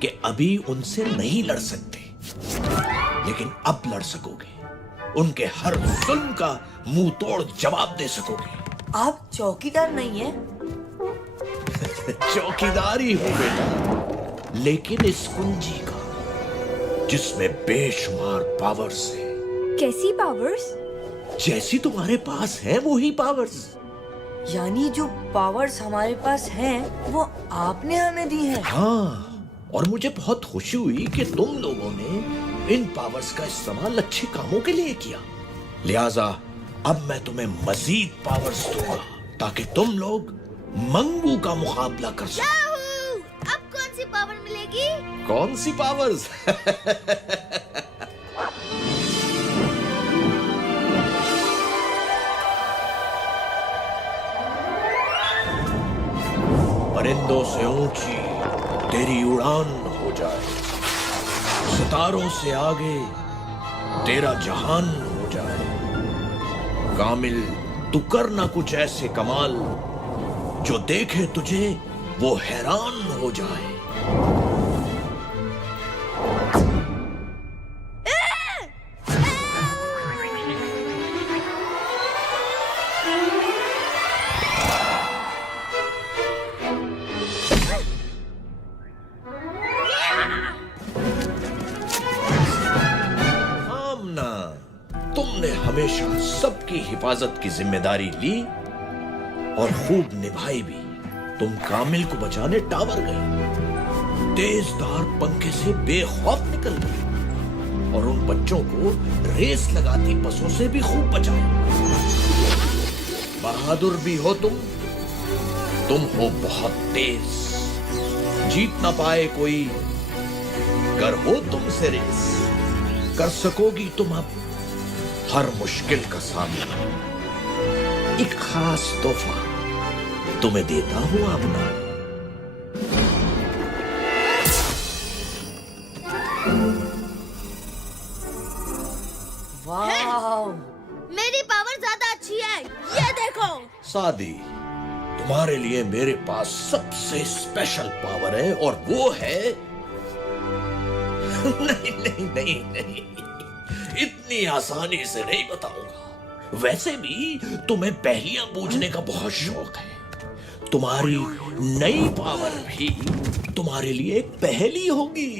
कि अभी उनसे नहीं लड़ सकते, लेकिन अब लड़ सकोगे। उनके हर जुल्म का मुंह तोड़ जवाब दे सकोगे। आप चौकीदार नहीं है? चौकीदार ही हूं बेटा, लेकिन इस कुंजी का जिसमें बेशुमार पावर्स है। कैसी पावर्स? जैसी तुम्हारे पास है वो ही पावर्स। यानी जो पावर्स हमारे पास हैं वो आपने हमें दी है? हाँ, और मुझे बहुत खुशी हुई कि तुम लोगों ने इन पावर्स का इस्तेमाल अच्छे कामों के लिए किया। लिहाजा अब मैं तुम्हें मजीद पावर्स दूंगा ताकि तुम लोग मंगू का मुकाबला कर सको। अब सी पावर मिलेगी? कौन सी पावर्स? परिंदों से ऊंची तेरी उड़ान हो जाए, सितारों से आगे तेरा जहान हो जाए। कामिल, तू करना कुछ ऐसे कमाल, जो देखे तुझे वो हैरान हो जाए। तुमने हमेशा सबकी हिफाजत की जिम्मेदारी ली और खूब निभाई भी। तुम कामिल को बचाने टावर गई, तेजधार पंखे से बेखौफ निकल गई और उन बच्चों को रेस लगाती बसों से भी खूब बचाया। बहादुर भी हो तुम हो बहुत तेज, जीत ना पाए कोई, कर हो तुमसे रेस, कर सकोगी तुम अब हर मुश्किल का सामना। एक खास तोहफा तुम्हें देता हूं अपना। वाह, मेरी पावर ज्यादा अच्छी है, ये देखो। सादी, तुम्हारे लिए मेरे पास सबसे स्पेशल पावर है और वो है नहीं नहीं नहीं नहीं, इतनी आसानी से नहीं बताऊंगा। वैसे भी तुम्हें पहेलियां पूछने का बहुत शौक है। तुम्हारी नई पावर भी तुम्हारे लिए एक पहेली होगी।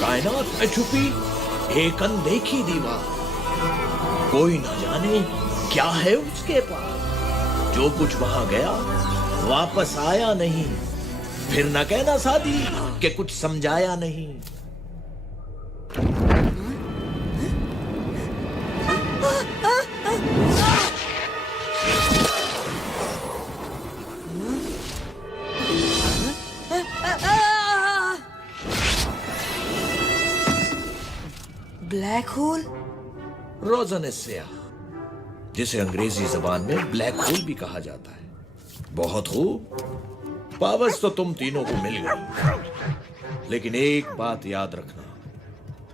कायनात में छुपी एक अनदेखी दीवार, कोई न जाने क्या है उसके पास। जो कुछ वहां गया वापस आया नहीं, फिर न कहना सादी कि कुछ समझाया नहीं। Black hole? रोज़न स्याह, जिसे अंग्रेजी जबान में ब्लैक होल भी कहा जाता है। बहुत खूब, पावर्स तो तुम तीनों को मिल गई, लेकिन एक बात याद रखना,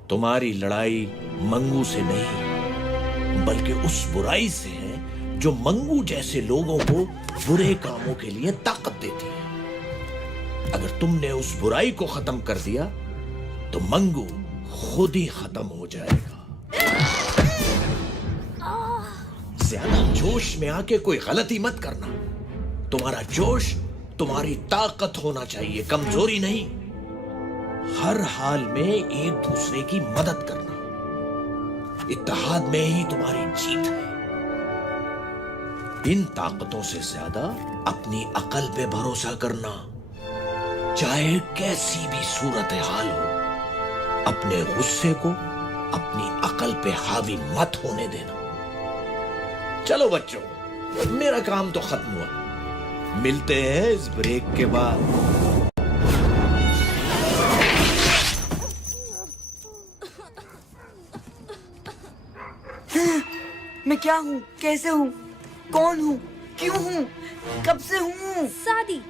तुम्हारी लड़ाई मंगू से नहीं बल्कि उस बुराई से है जो मंगू जैसे लोगों को बुरे कामों के लिए ताकत देती है। अगर तुमने उस बुराई को खत्म कर दिया तो मंगू खुद ही खत्म हो जाएगा। ज्यादा जोश में आके कोई गलती मत करना। तुम्हारा जोश तुम्हारी ताकत होना चाहिए, कमजोरी नहीं। हर हाल में एक दूसरे की मदद करना, इत्तेहाद में ही तुम्हारी जीत है। इन ताकतों से ज्यादा अपनी अकल पे भरोसा करना, चाहे कैसी भी सूरत हाल हो। अपने गुस्से को अपनी अकल पे हावी मत होने देना। चलो बच्चों, मेरा काम तो खत्म हुआ, मिलते हैं इस ब्रेक के बाद। मैं क्या हूँ, कैसे हूँ, कौन हूँ, क्यों हूँ, कब से हूँ? सादी,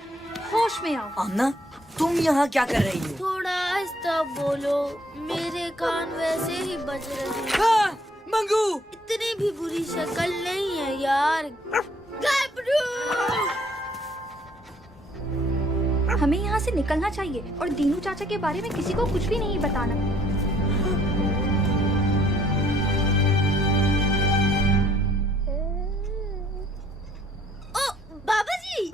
होश में आओ। आमना, तुम यहाँ क्या कर रही हो? थोड़ा आहिस्ता बोलो, मेरे कान वैसे ही बज रहे हैं। मंगू, इतनी भी बुरी शक्ल नहीं है यार। गबरू! हमें यहाँ से निकलना चाहिए और दीनू चाचा के बारे में किसी को कुछ भी नहीं बताना। ओ बाबा जी,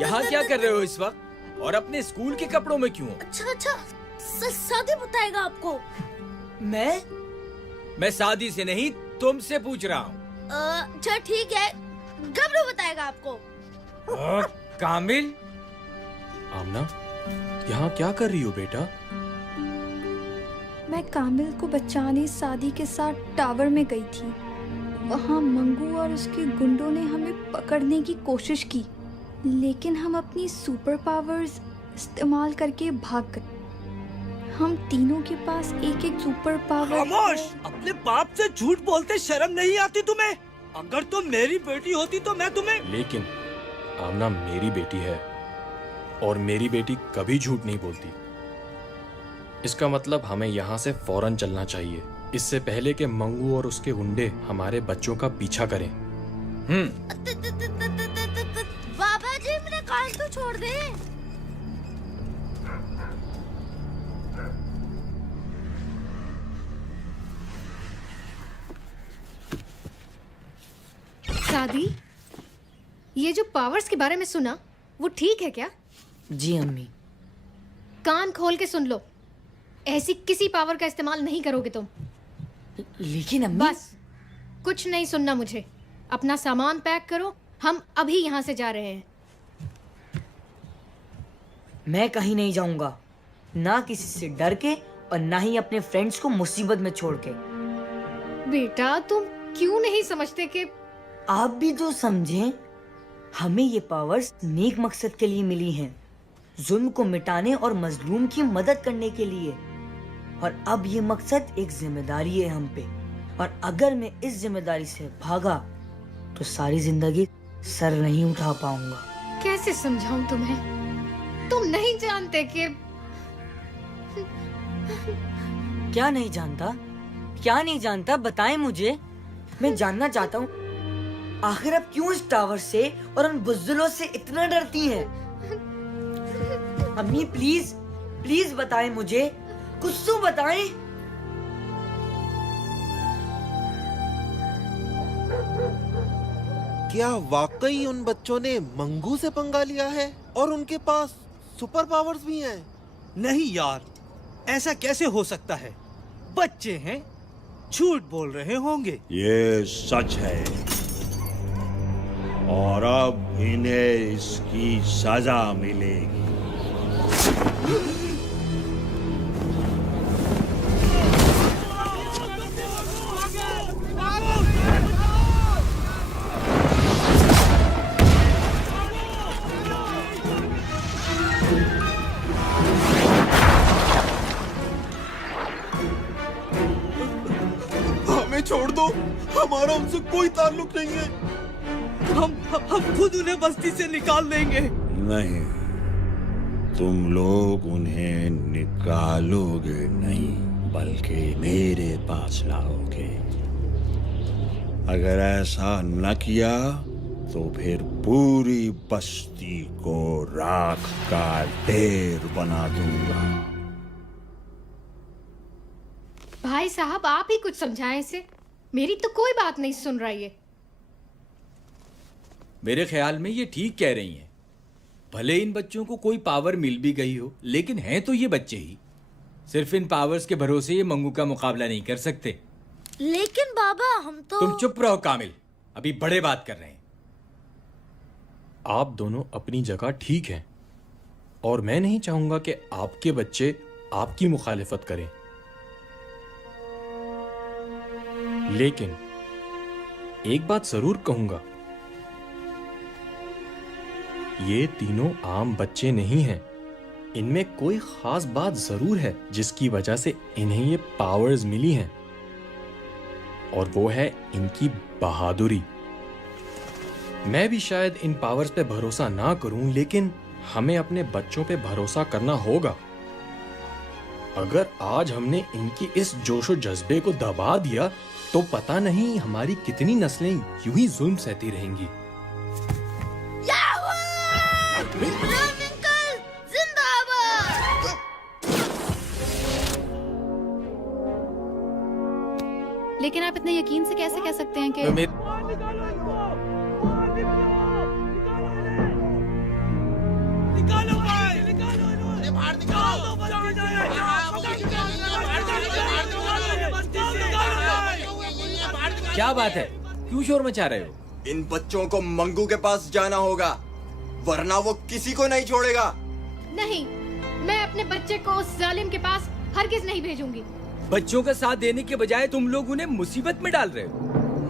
यहाँ क्या कर रहे हो इस वक्त और अपने स्कूल के कपड़ों में क्यों? अच्छा, सादी बताएगा आपको। मैं शादी से नहीं तुमसे पूछ रहा हूँ। अच्छा ठीक है, गबरू बताएगा आपको। कामिल, आमना, यहाँ क्या कर रही हो बेटा? मैं कामिल को बचाने सादी के साथ टावर में गई थी। वहाँ मंगू और उसके गुंडों ने हमें पकड़ने की कोशिश की, लेकिन हम अपनी सुपर पावर्स इस्तेमाल करके भाग गए। हम तीनों के पास एक एक सुपर पावर। खामोश! अपने बाप से झूठ बोलते शर्म नहीं आती तुम्हें? अगर तुम मेरी बेटी होती तो मैं तुम्हें। लेकिन आमना मेरी बेटी है और मेरी बेटी कभी झूठ नहीं बोलती। इसका मतलब हमें यहाँ से फौरन चलना चाहिए, इससे पहले कि मंगू और उसके गुंडे हमारे बच्चों का पीछा करें। बाबा जी मेरे कान तो छोड़ दे। दादी, ये जो पावर्स के बारे में सुना वो ठीक है क्या? जी अम्मी। कान खोल के सुन लो, ऐसी किसी पावर का इस्तेमाल नहीं करोगे तुम। लेकिन अम्मी। बस कुछ नहीं सुनना मुझे। अपना सामान पैक करो, हम अभी यहाँ से जा रहे हैं। मैं कहीं नहीं जाऊंगा, ना किसी से डर के और ना ही अपने फ्रेंड्स को मुसीबत में छोड़ के। बेटा तुम क्यों नहीं समझते कि आप भी तो समझें, हमें ये पावर्स नेक मकसद के लिए मिली हैं, जुल्म को मिटाने और मजलूम की मदद करने के लिए। और अब ये मकसद एक जिम्मेदारी है हम पे, और अगर मैं इस जिम्मेदारी से भागा तो सारी जिंदगी सर नहीं उठा पाऊंगा। कैसे समझाऊं तुम्हें? तुम नहीं जानते कि क्या नहीं जानता? क्या नहीं जानता बताएं मुझे, मैं जानना चाहता हूँ। आखिर आप क्यों इस टावर से और उन बुज़दिलों से इतना डरती हैं? अम्मी प्लीज प्लीज बताएं मुझे, कुछ तो बताएं। क्या वाकई उन बच्चों ने मंगू से पंगा लिया है और उनके पास सुपर पावर्स भी हैं? नहीं यार, ऐसा कैसे हो सकता है? बच्चे हैं, झूठ बोल रहे होंगे। ये सच है और अब इन्हें इसकी सजा मिलेगी। हमें छोड़ दो, हमारा उनसे कोई ताल्लुक नहीं है। हम खुद उन्हें बस्ती से निकाल देंगे। नहीं, तुम लोग उन्हें निकालोगे नहीं, बल्कि मेरे पास लाओगे। अगर ऐसा न किया तो फिर पूरी बस्ती को राख का ढेर बना दूंगा। भाई साहब आप ही कुछ समझाएं इसे, मेरी तो कोई बात नहीं सुन रहा ये। मेरे ख्याल में ये ठीक कह रही हैं। भले इन बच्चों को कोई पावर मिल भी गई हो, लेकिन हैं तो ये बच्चे ही। सिर्फ इन पावर्स के भरोसे ये मंगू का मुकाबला नहीं कर सकते। लेकिन बाबा हम तो। तुम चुप रहो कामिल, अभी बड़े बात कर रहे हैं। आप दोनों अपनी जगह ठीक हैं और मैं नहीं चाहूंगा कि आपके बच्चे आपकी मुखालिफत करें, लेकिन एक बात जरूर कहूंगा, ये तीनों आम बच्चे नहीं हैं। इनमें कोई खास बात जरूर है जिसकी वजह से इन्हें ये पावर्स मिली हैं, और वो है इनकी बहादुरी। मैं भी शायद इन पावर्स पे भरोसा ना करूं, लेकिन हमें अपने बच्चों पे भरोसा करना होगा। अगर आज हमने इनकी इस जोशो जज्बे को दबा दिया तो पता नहीं हमारी कितनी नस्लें यूं ही जुल्म सहती रहेंगी। लेकिन आप इतने यकीन से कैसे कह सकते हैं कि क्या बात है, क्यों शोर मचा रहे हो? इन बच्चों को मंगू के पास जाना होगा, वरना वो किसी को नहीं छोड़ेगा। नहीं, मैं अपने बच्चे को उस जालिम के पास हरगिज नहीं भेजूंगी। बच्चों का साथ देने के बजाय तुम लोग उन्हें मुसीबत में डाल रहे हो।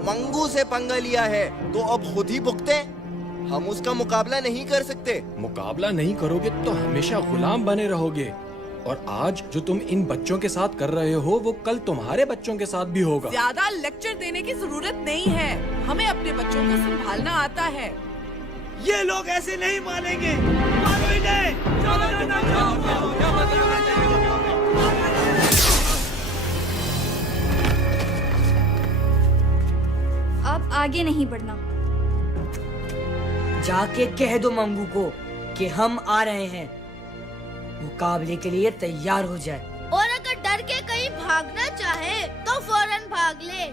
मंगू से पंगा लिया है तो अब खुद ही भुगते। हम उसका मुकाबला नहीं कर सकते। मुकाबला नहीं करोगे तो हमेशा गुलाम बने रहोगे, और आज जो तुम इन बच्चों के साथ कर रहे हो वो कल तुम्हारे बच्चों के साथ भी होगा। ज्यादा लेक्चर देने की जरूरत नहीं है, हमें अपने बच्चों को संभालना आता है। ये लोग ऐसे नहीं मानेंगे। मानो इन्हें। अब आगे नहीं बढ़ना। जाके कह दो मंगू को कि हम आ रहे हैं, मुकाबले के लिए तैयार हो जाए। और अगर डर के कहीं भागना चाहे तो फौरन भाग ले।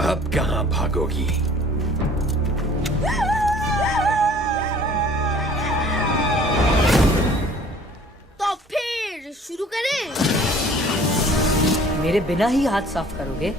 अब कहां भागोगी? तो फिर शुरू करें? मेरे बिना ही हाथ साफ करोगे?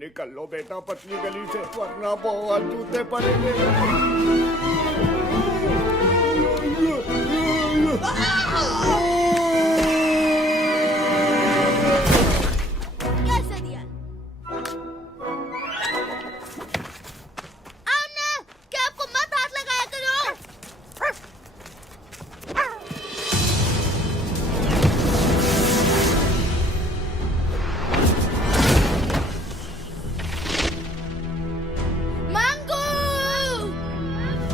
निकल लो बेटा पतली गली से, वरना बहुत जूते पड़ेंगे। कैसे दिया? आओ ना, क्या आपको मत हाथ लगाया करो? मंगू!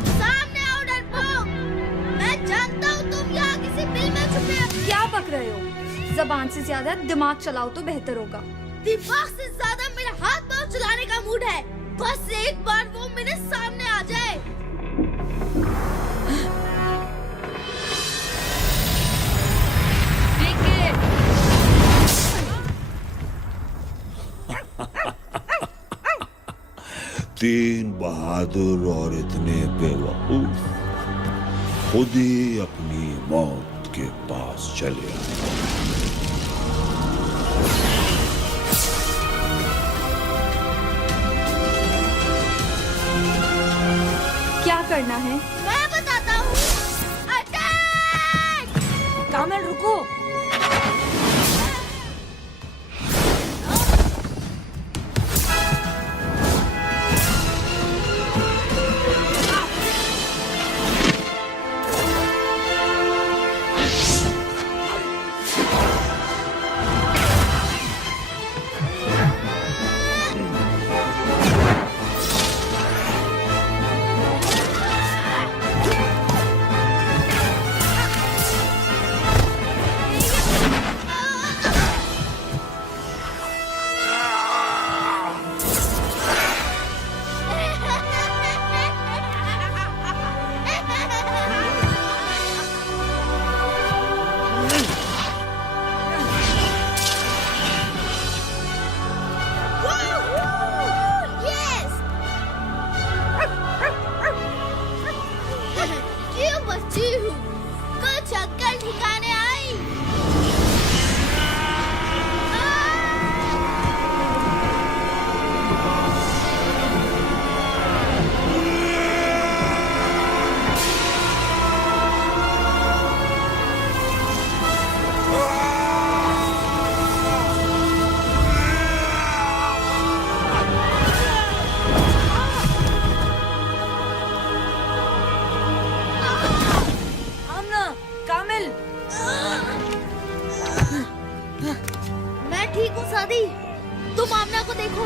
सामने आओ डरपोक! मैं जानता हूँ तुम यहाँ किसी बिल में छुपे हो। क्या पक रहे हो? जबान से ज्यादा दिमाग चलाओ तो बेहतर होगा। दिमाग से ज्यादा मेरा हाथ पांव चलाने का मूड है। बस एक बार वो मेरे सामने आ जाए। तीन बहादुर और इतने बेवकूफ खुद ही अपनी मौत के पास चले आए। करना है? मैं बताता हूँ। अटैक! कामिल रुको। मैं ठीक हूँ सादी, तुम आमना को देखो।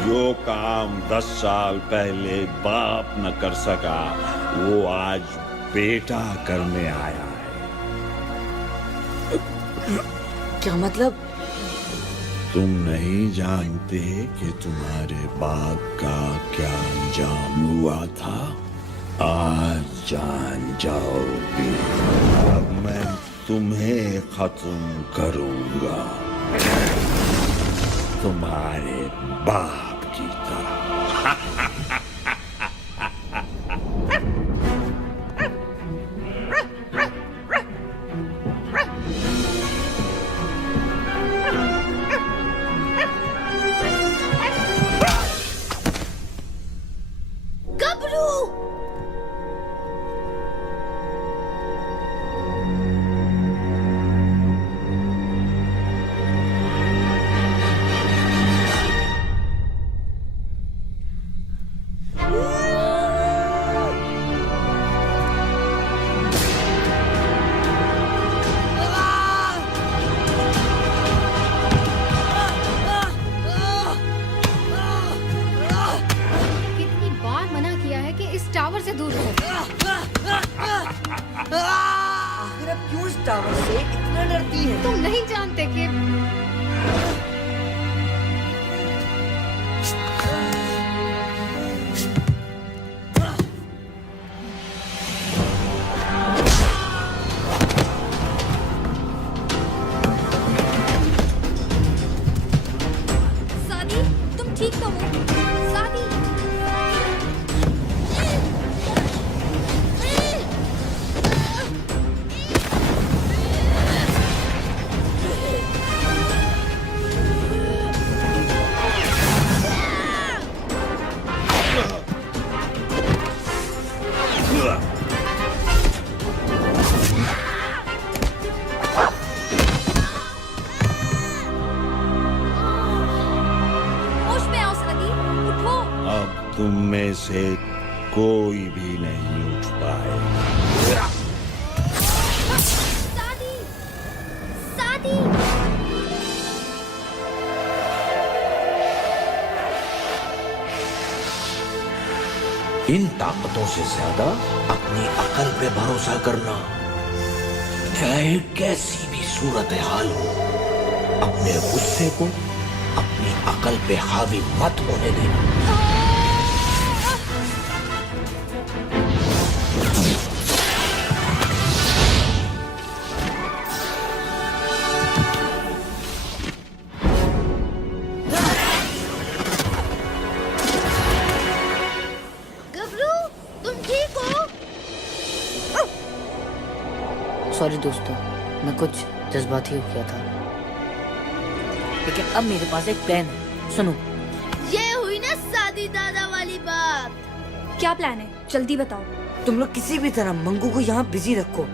जो काम 10 साल पहले बाप न कर सका वो आज बेटा करने आया है। क्या मतलब? तुम नहीं जानते कि तुम्हारे बाप का क्या अंजाम हुआ था? आज जान जाओगे। अब मैं तुम्हें खत्म करूंगा, तुम्हारे बाप की तरह। गबरू! कितनी बार मना किया है कि इस टावर से दूर रहो। आखिर अब क्यों इस टावर से इतना डरती है? तुम नहीं जानते कि सादी, तुम ठीक तो हो? सादी, होश में आओ सादी, उठो। अब तुम में से कोई भी नहीं उठ पाएगा। सादी! सादी! इन ताकतों से ज्यादा अपनी अकल पे भरोसा करना। चाहे कैसी भी सूरत हाल हो, अपने गुस्से को अपनी अकल पे हावी मत होने देना। गबरू, तुम ठीक हो? सॉरी दोस्तों, मैं कुछ जज्बाती हो गया था, लेकिन अब मेरे पास एक प्लान है। सुनो, ये हुई ना सादी दादा वाली बात। क्या प्लान है, जल्दी बताओ। तुम लोग किसी भी तरह मंगू को यहाँ बिजी रखो।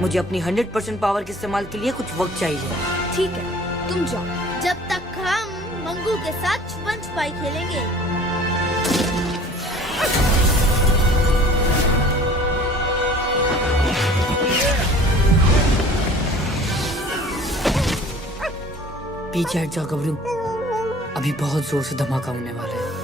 मुझे अपनी 100% पावर के इस्तेमाल के लिए कुछ वक्त चाहिए। ठीक है, तुम जाओ। जब तक हम मंगू के साथ छुपन छुपाई खेलेंगे। पीछे हट जाओ गबरू, अभी बहुत जोर से धमाका होने वाला है।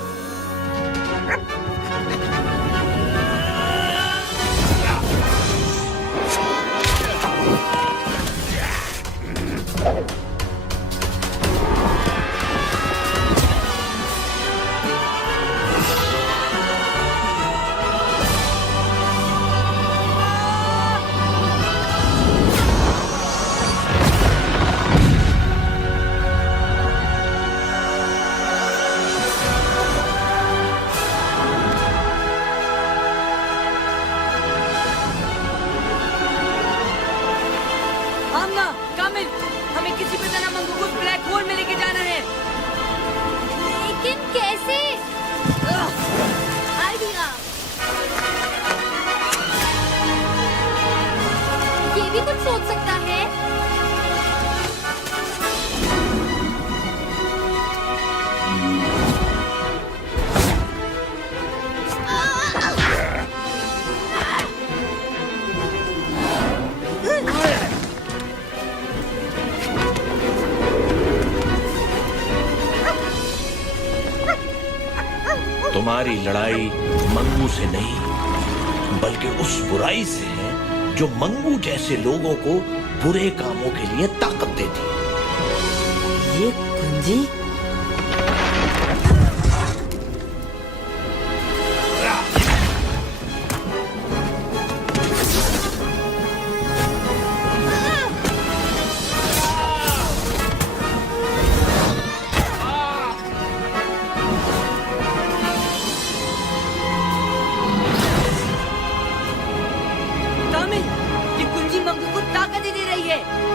हमें किसी भी तरह मंगू को ब्लैक होल में लेके जाना है। लेकिन कैसे? आइडिया। ये भी कुछ सोच सकता है। तुम्हारी लड़ाई मंगू से नहीं, बल्कि उस बुराई से है जो मंगू जैसे लोगों को बुरे कामों के लिए ताकत देती है। ये कुंजी?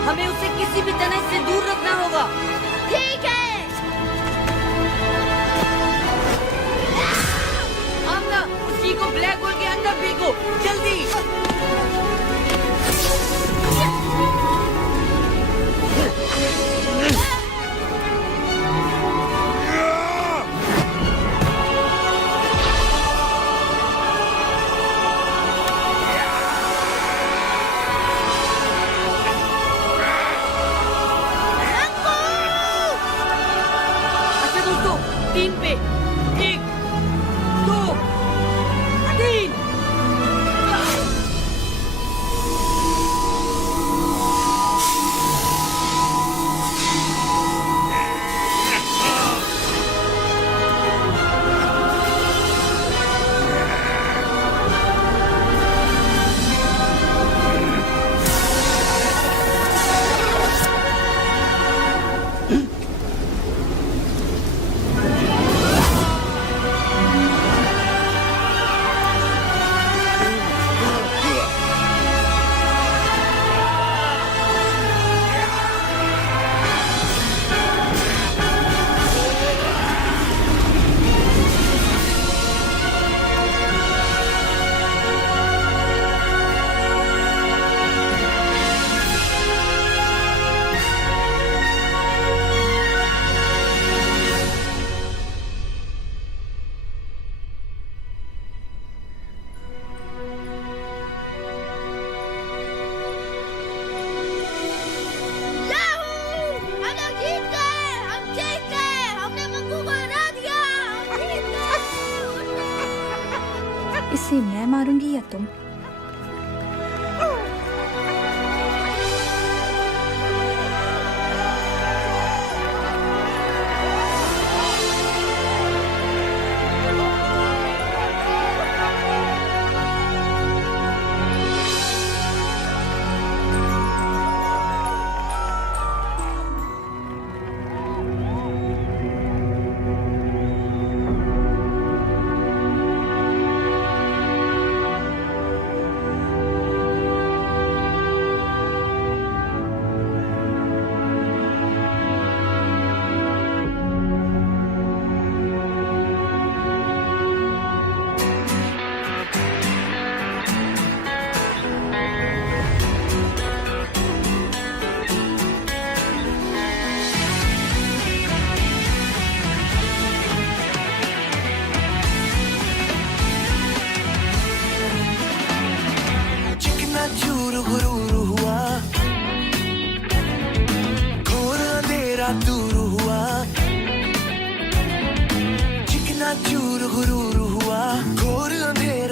हमें उसे किसी भी तरह से दूर रखना होगा। ठीक है। आमना, उसी को ब्लैक होल के अंदर फेंको, जल्दी। इसे मैं मारूंगी या तुम?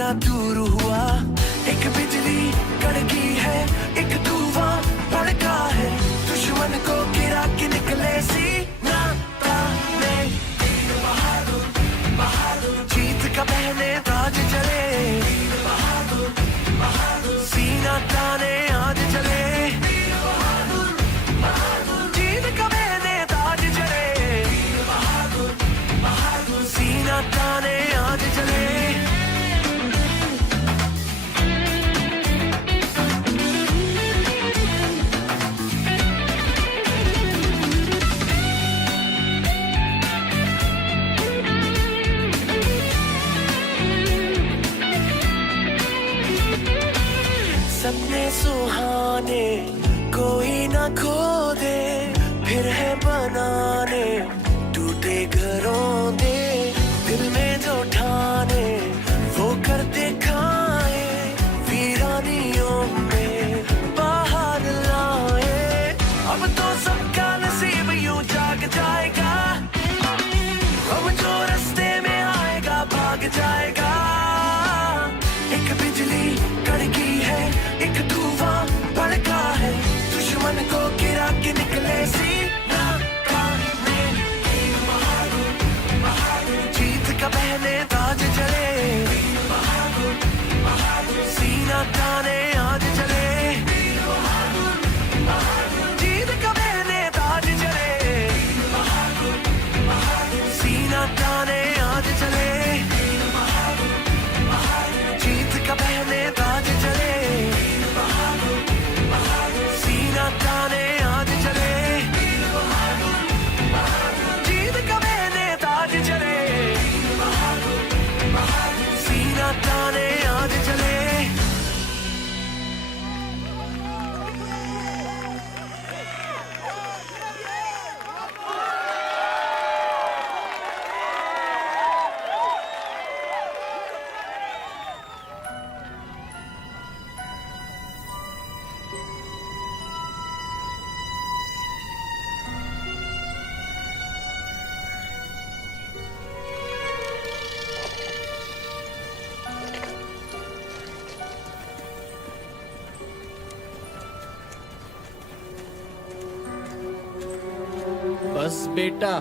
ना दूर हुआ, एक बिजली कड़की है, एक तूफान भड़का है, दुश्मन को गिरा के निकले सीना ताने, वीर बहादुर बहादुर, जीत का पहने ताज चले, वीर बहादुर बहादुर, सीना ताने आज चले, वीर बहादुर बहादुर, जीत का पहने ताज चले, वीर बहादुर बहादुर, सीना ताने आज चले। सपने सुहाने कोई ना खो दे, फिर है बनाने टूटे घरों दे, दिल में जो ठाने वो कर दिखाए, वीरानियों में बाहर लाए, अब तो सबका नसीब यूं जाग जाएगा, अब जो रास्ते में आएगा भाग जाएगा, एक बिजली कड़की है, एक तूफान भड़का है, दुश्मन को गिरा के निकले सीना ताने, वीर बहादुर बहादुर, जीत का पहने ताज चले, वीर बहादुर बहादुर, सीना ताने आज चले, वीर बहादुर बहादुर, जीत का पहने ताज चले, वीर बहादुर बहादुर, सीना ताने आज चले, वीर बहादुर बहादुर, जीत का पहने ताज चले, वीर बहादुर बहादुर, सीना ताने आज चले, वीर बहादुर बहादुर, जीत का पहने ताज चले, वीर बहादुर बहादुर, सीना ताने आज चले। बस बेटा,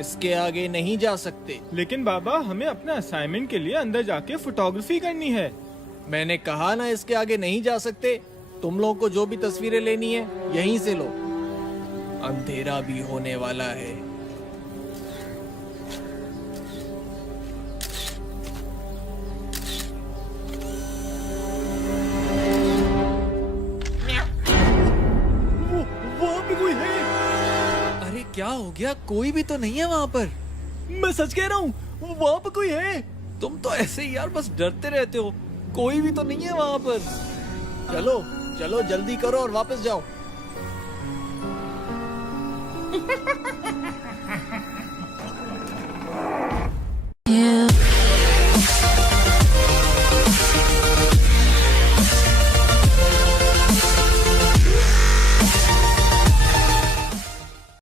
इसके आगे नहीं जा सकते। लेकिन बाबा, हमें अपने असाइनमेंट के लिए अंदर जाके फोटोग्राफी करनी है। मैंने कहा ना इसके आगे नहीं जा सकते। तुम लोगों को जो भी तस्वीरें लेनी है यहीं से लो, अंधेरा भी होने वाला है। वहाँ पे कोई है? अरे क्या हो गया? कोई भी तो नहीं है वहाँ पर। मैं सच कह रहा हूँ, वहाँ पे कोई है। तुम तो ऐसे ही यार बस डरते रहते हो। कोई भी तो नहीं है वहाँ पर। चलो चलो जल्दी करो और वापस जाओ।